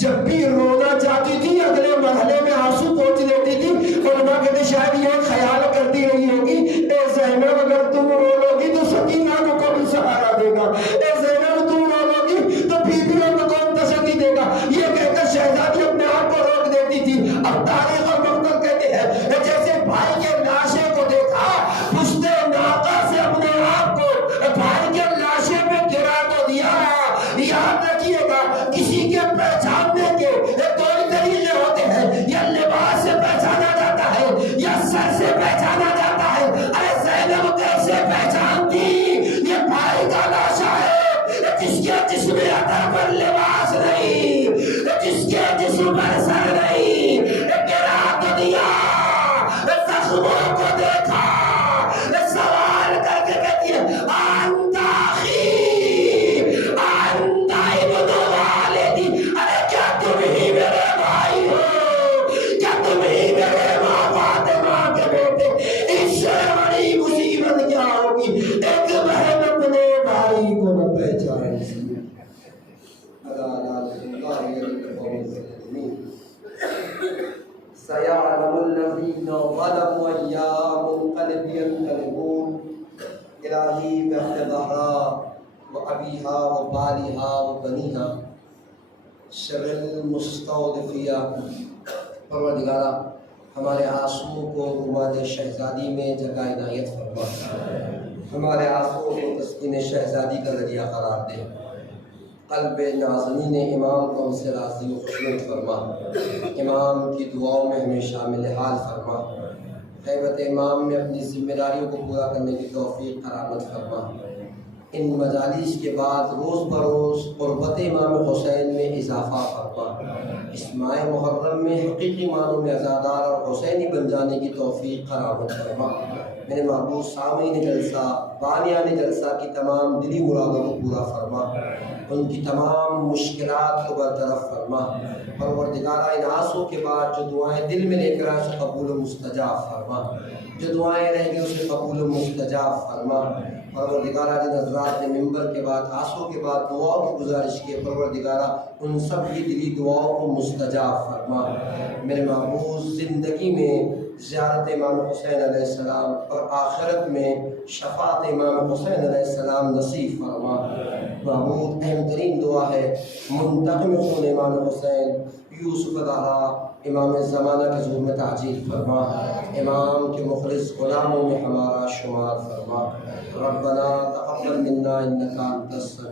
جب بھی رونا چاہتی تھی اگلے مرحلے میں آنسو پہنچ لیتی تھی، علماء کہتے شاید یہ خیال کرتی رہی ہوگی اے زینب اگر تم رو لوگی تو سکینہ کو کون سہارا دے گا، اے زینب تم رو لوگی تو بیویوں کو کون تسلی دے گا، یہ کہہ کر شہزادی اپنے آپ کو روک دیتی تھی۔ اب تاریخ اور مختل کہتے ہیں جیسے بھائی کے لاشے کو دیکھا، پشتے ناقہ سے اپنے آپ کو بھائی کے لاشے پہ گرا تو دیا۔ یاد رکھیے گا کسی کے پہچاننے کے دو طریقے ہوتے ہیں، یا لباس سے پہچانا جاتا ہے یا سر سے پہچانا جاتا ہے۔ ارے زینب کیسے پہچانتی یہ بھائی کا لاشا ہے جس کے جسم عطا پر لباس نہیں، جس کے جسم پر سر نہیں، گرا تو دیا، زخموں کو دیکھا، سوال کر کے کہتی ہے انت اخی انت ابن سيعلم الذين ظلموا أيّ منقلب ينقلبون إلهي باقتدارها وأبيها وبالها وبنيها شر المستودفیہ. پروردگارہ ہمارے آنسو کو رماد شہزادی میں جگہ عنایت فرما، ہمارے آنسو کو تسکین شہزادی کا ذریعہ قرار دے. قلب نازنین امام کو ہم سے راضی و خوشنود فرما، امام کی دعاؤں میں ہمیں شامل حال فرما. خیبت امام میں اپنی ذمہ داریوں کو پورا کرنے کی توفیق کرامت فرما. ان مجالس کے بعد روز بروز قربت امام حسین میں اضافہ فرما. اس ماہ محرم میں حقیقی معنوں میں عزادار اور حسینی بن جانے کی توفیق کرامت فرما. میرے محبوب سامعین جلسہ، بانیان جلسہ کی تمام دلی مرادوں کو پورا فرما، ان کی تمام مشکلات کو برطرف فرما. پروردگارہ ان آنسوں کے بعد جو دعائیں دل میں لے کر آئے اسے قبول و مستجاب فرما، جو دعائیں رہ گئی اسے قبول و مستجاب فرما. پروردگارہ جن حضرات نے ممبر کے بعد آنسوں کے بعد دعاؤں کی گزارش کی، پروردگارہ ان سب کی دلی دعاؤں کو مستجاب فرما. میرے محبوب زندگی میں زیارت امام حسین علیہ السلام اور آخرت میں شفاعت امام حسین علیہ السلام نصیب فرما. محبوب اہم ترین دعا ہے منتقم خون امام حسین یوسف دہا امام زمانہ کے ظہور میں تعجیل فرما، امام کے مخلص غلاموں میں ہمارا شمار فرما. ربنا تقبل منا انک انت السمیع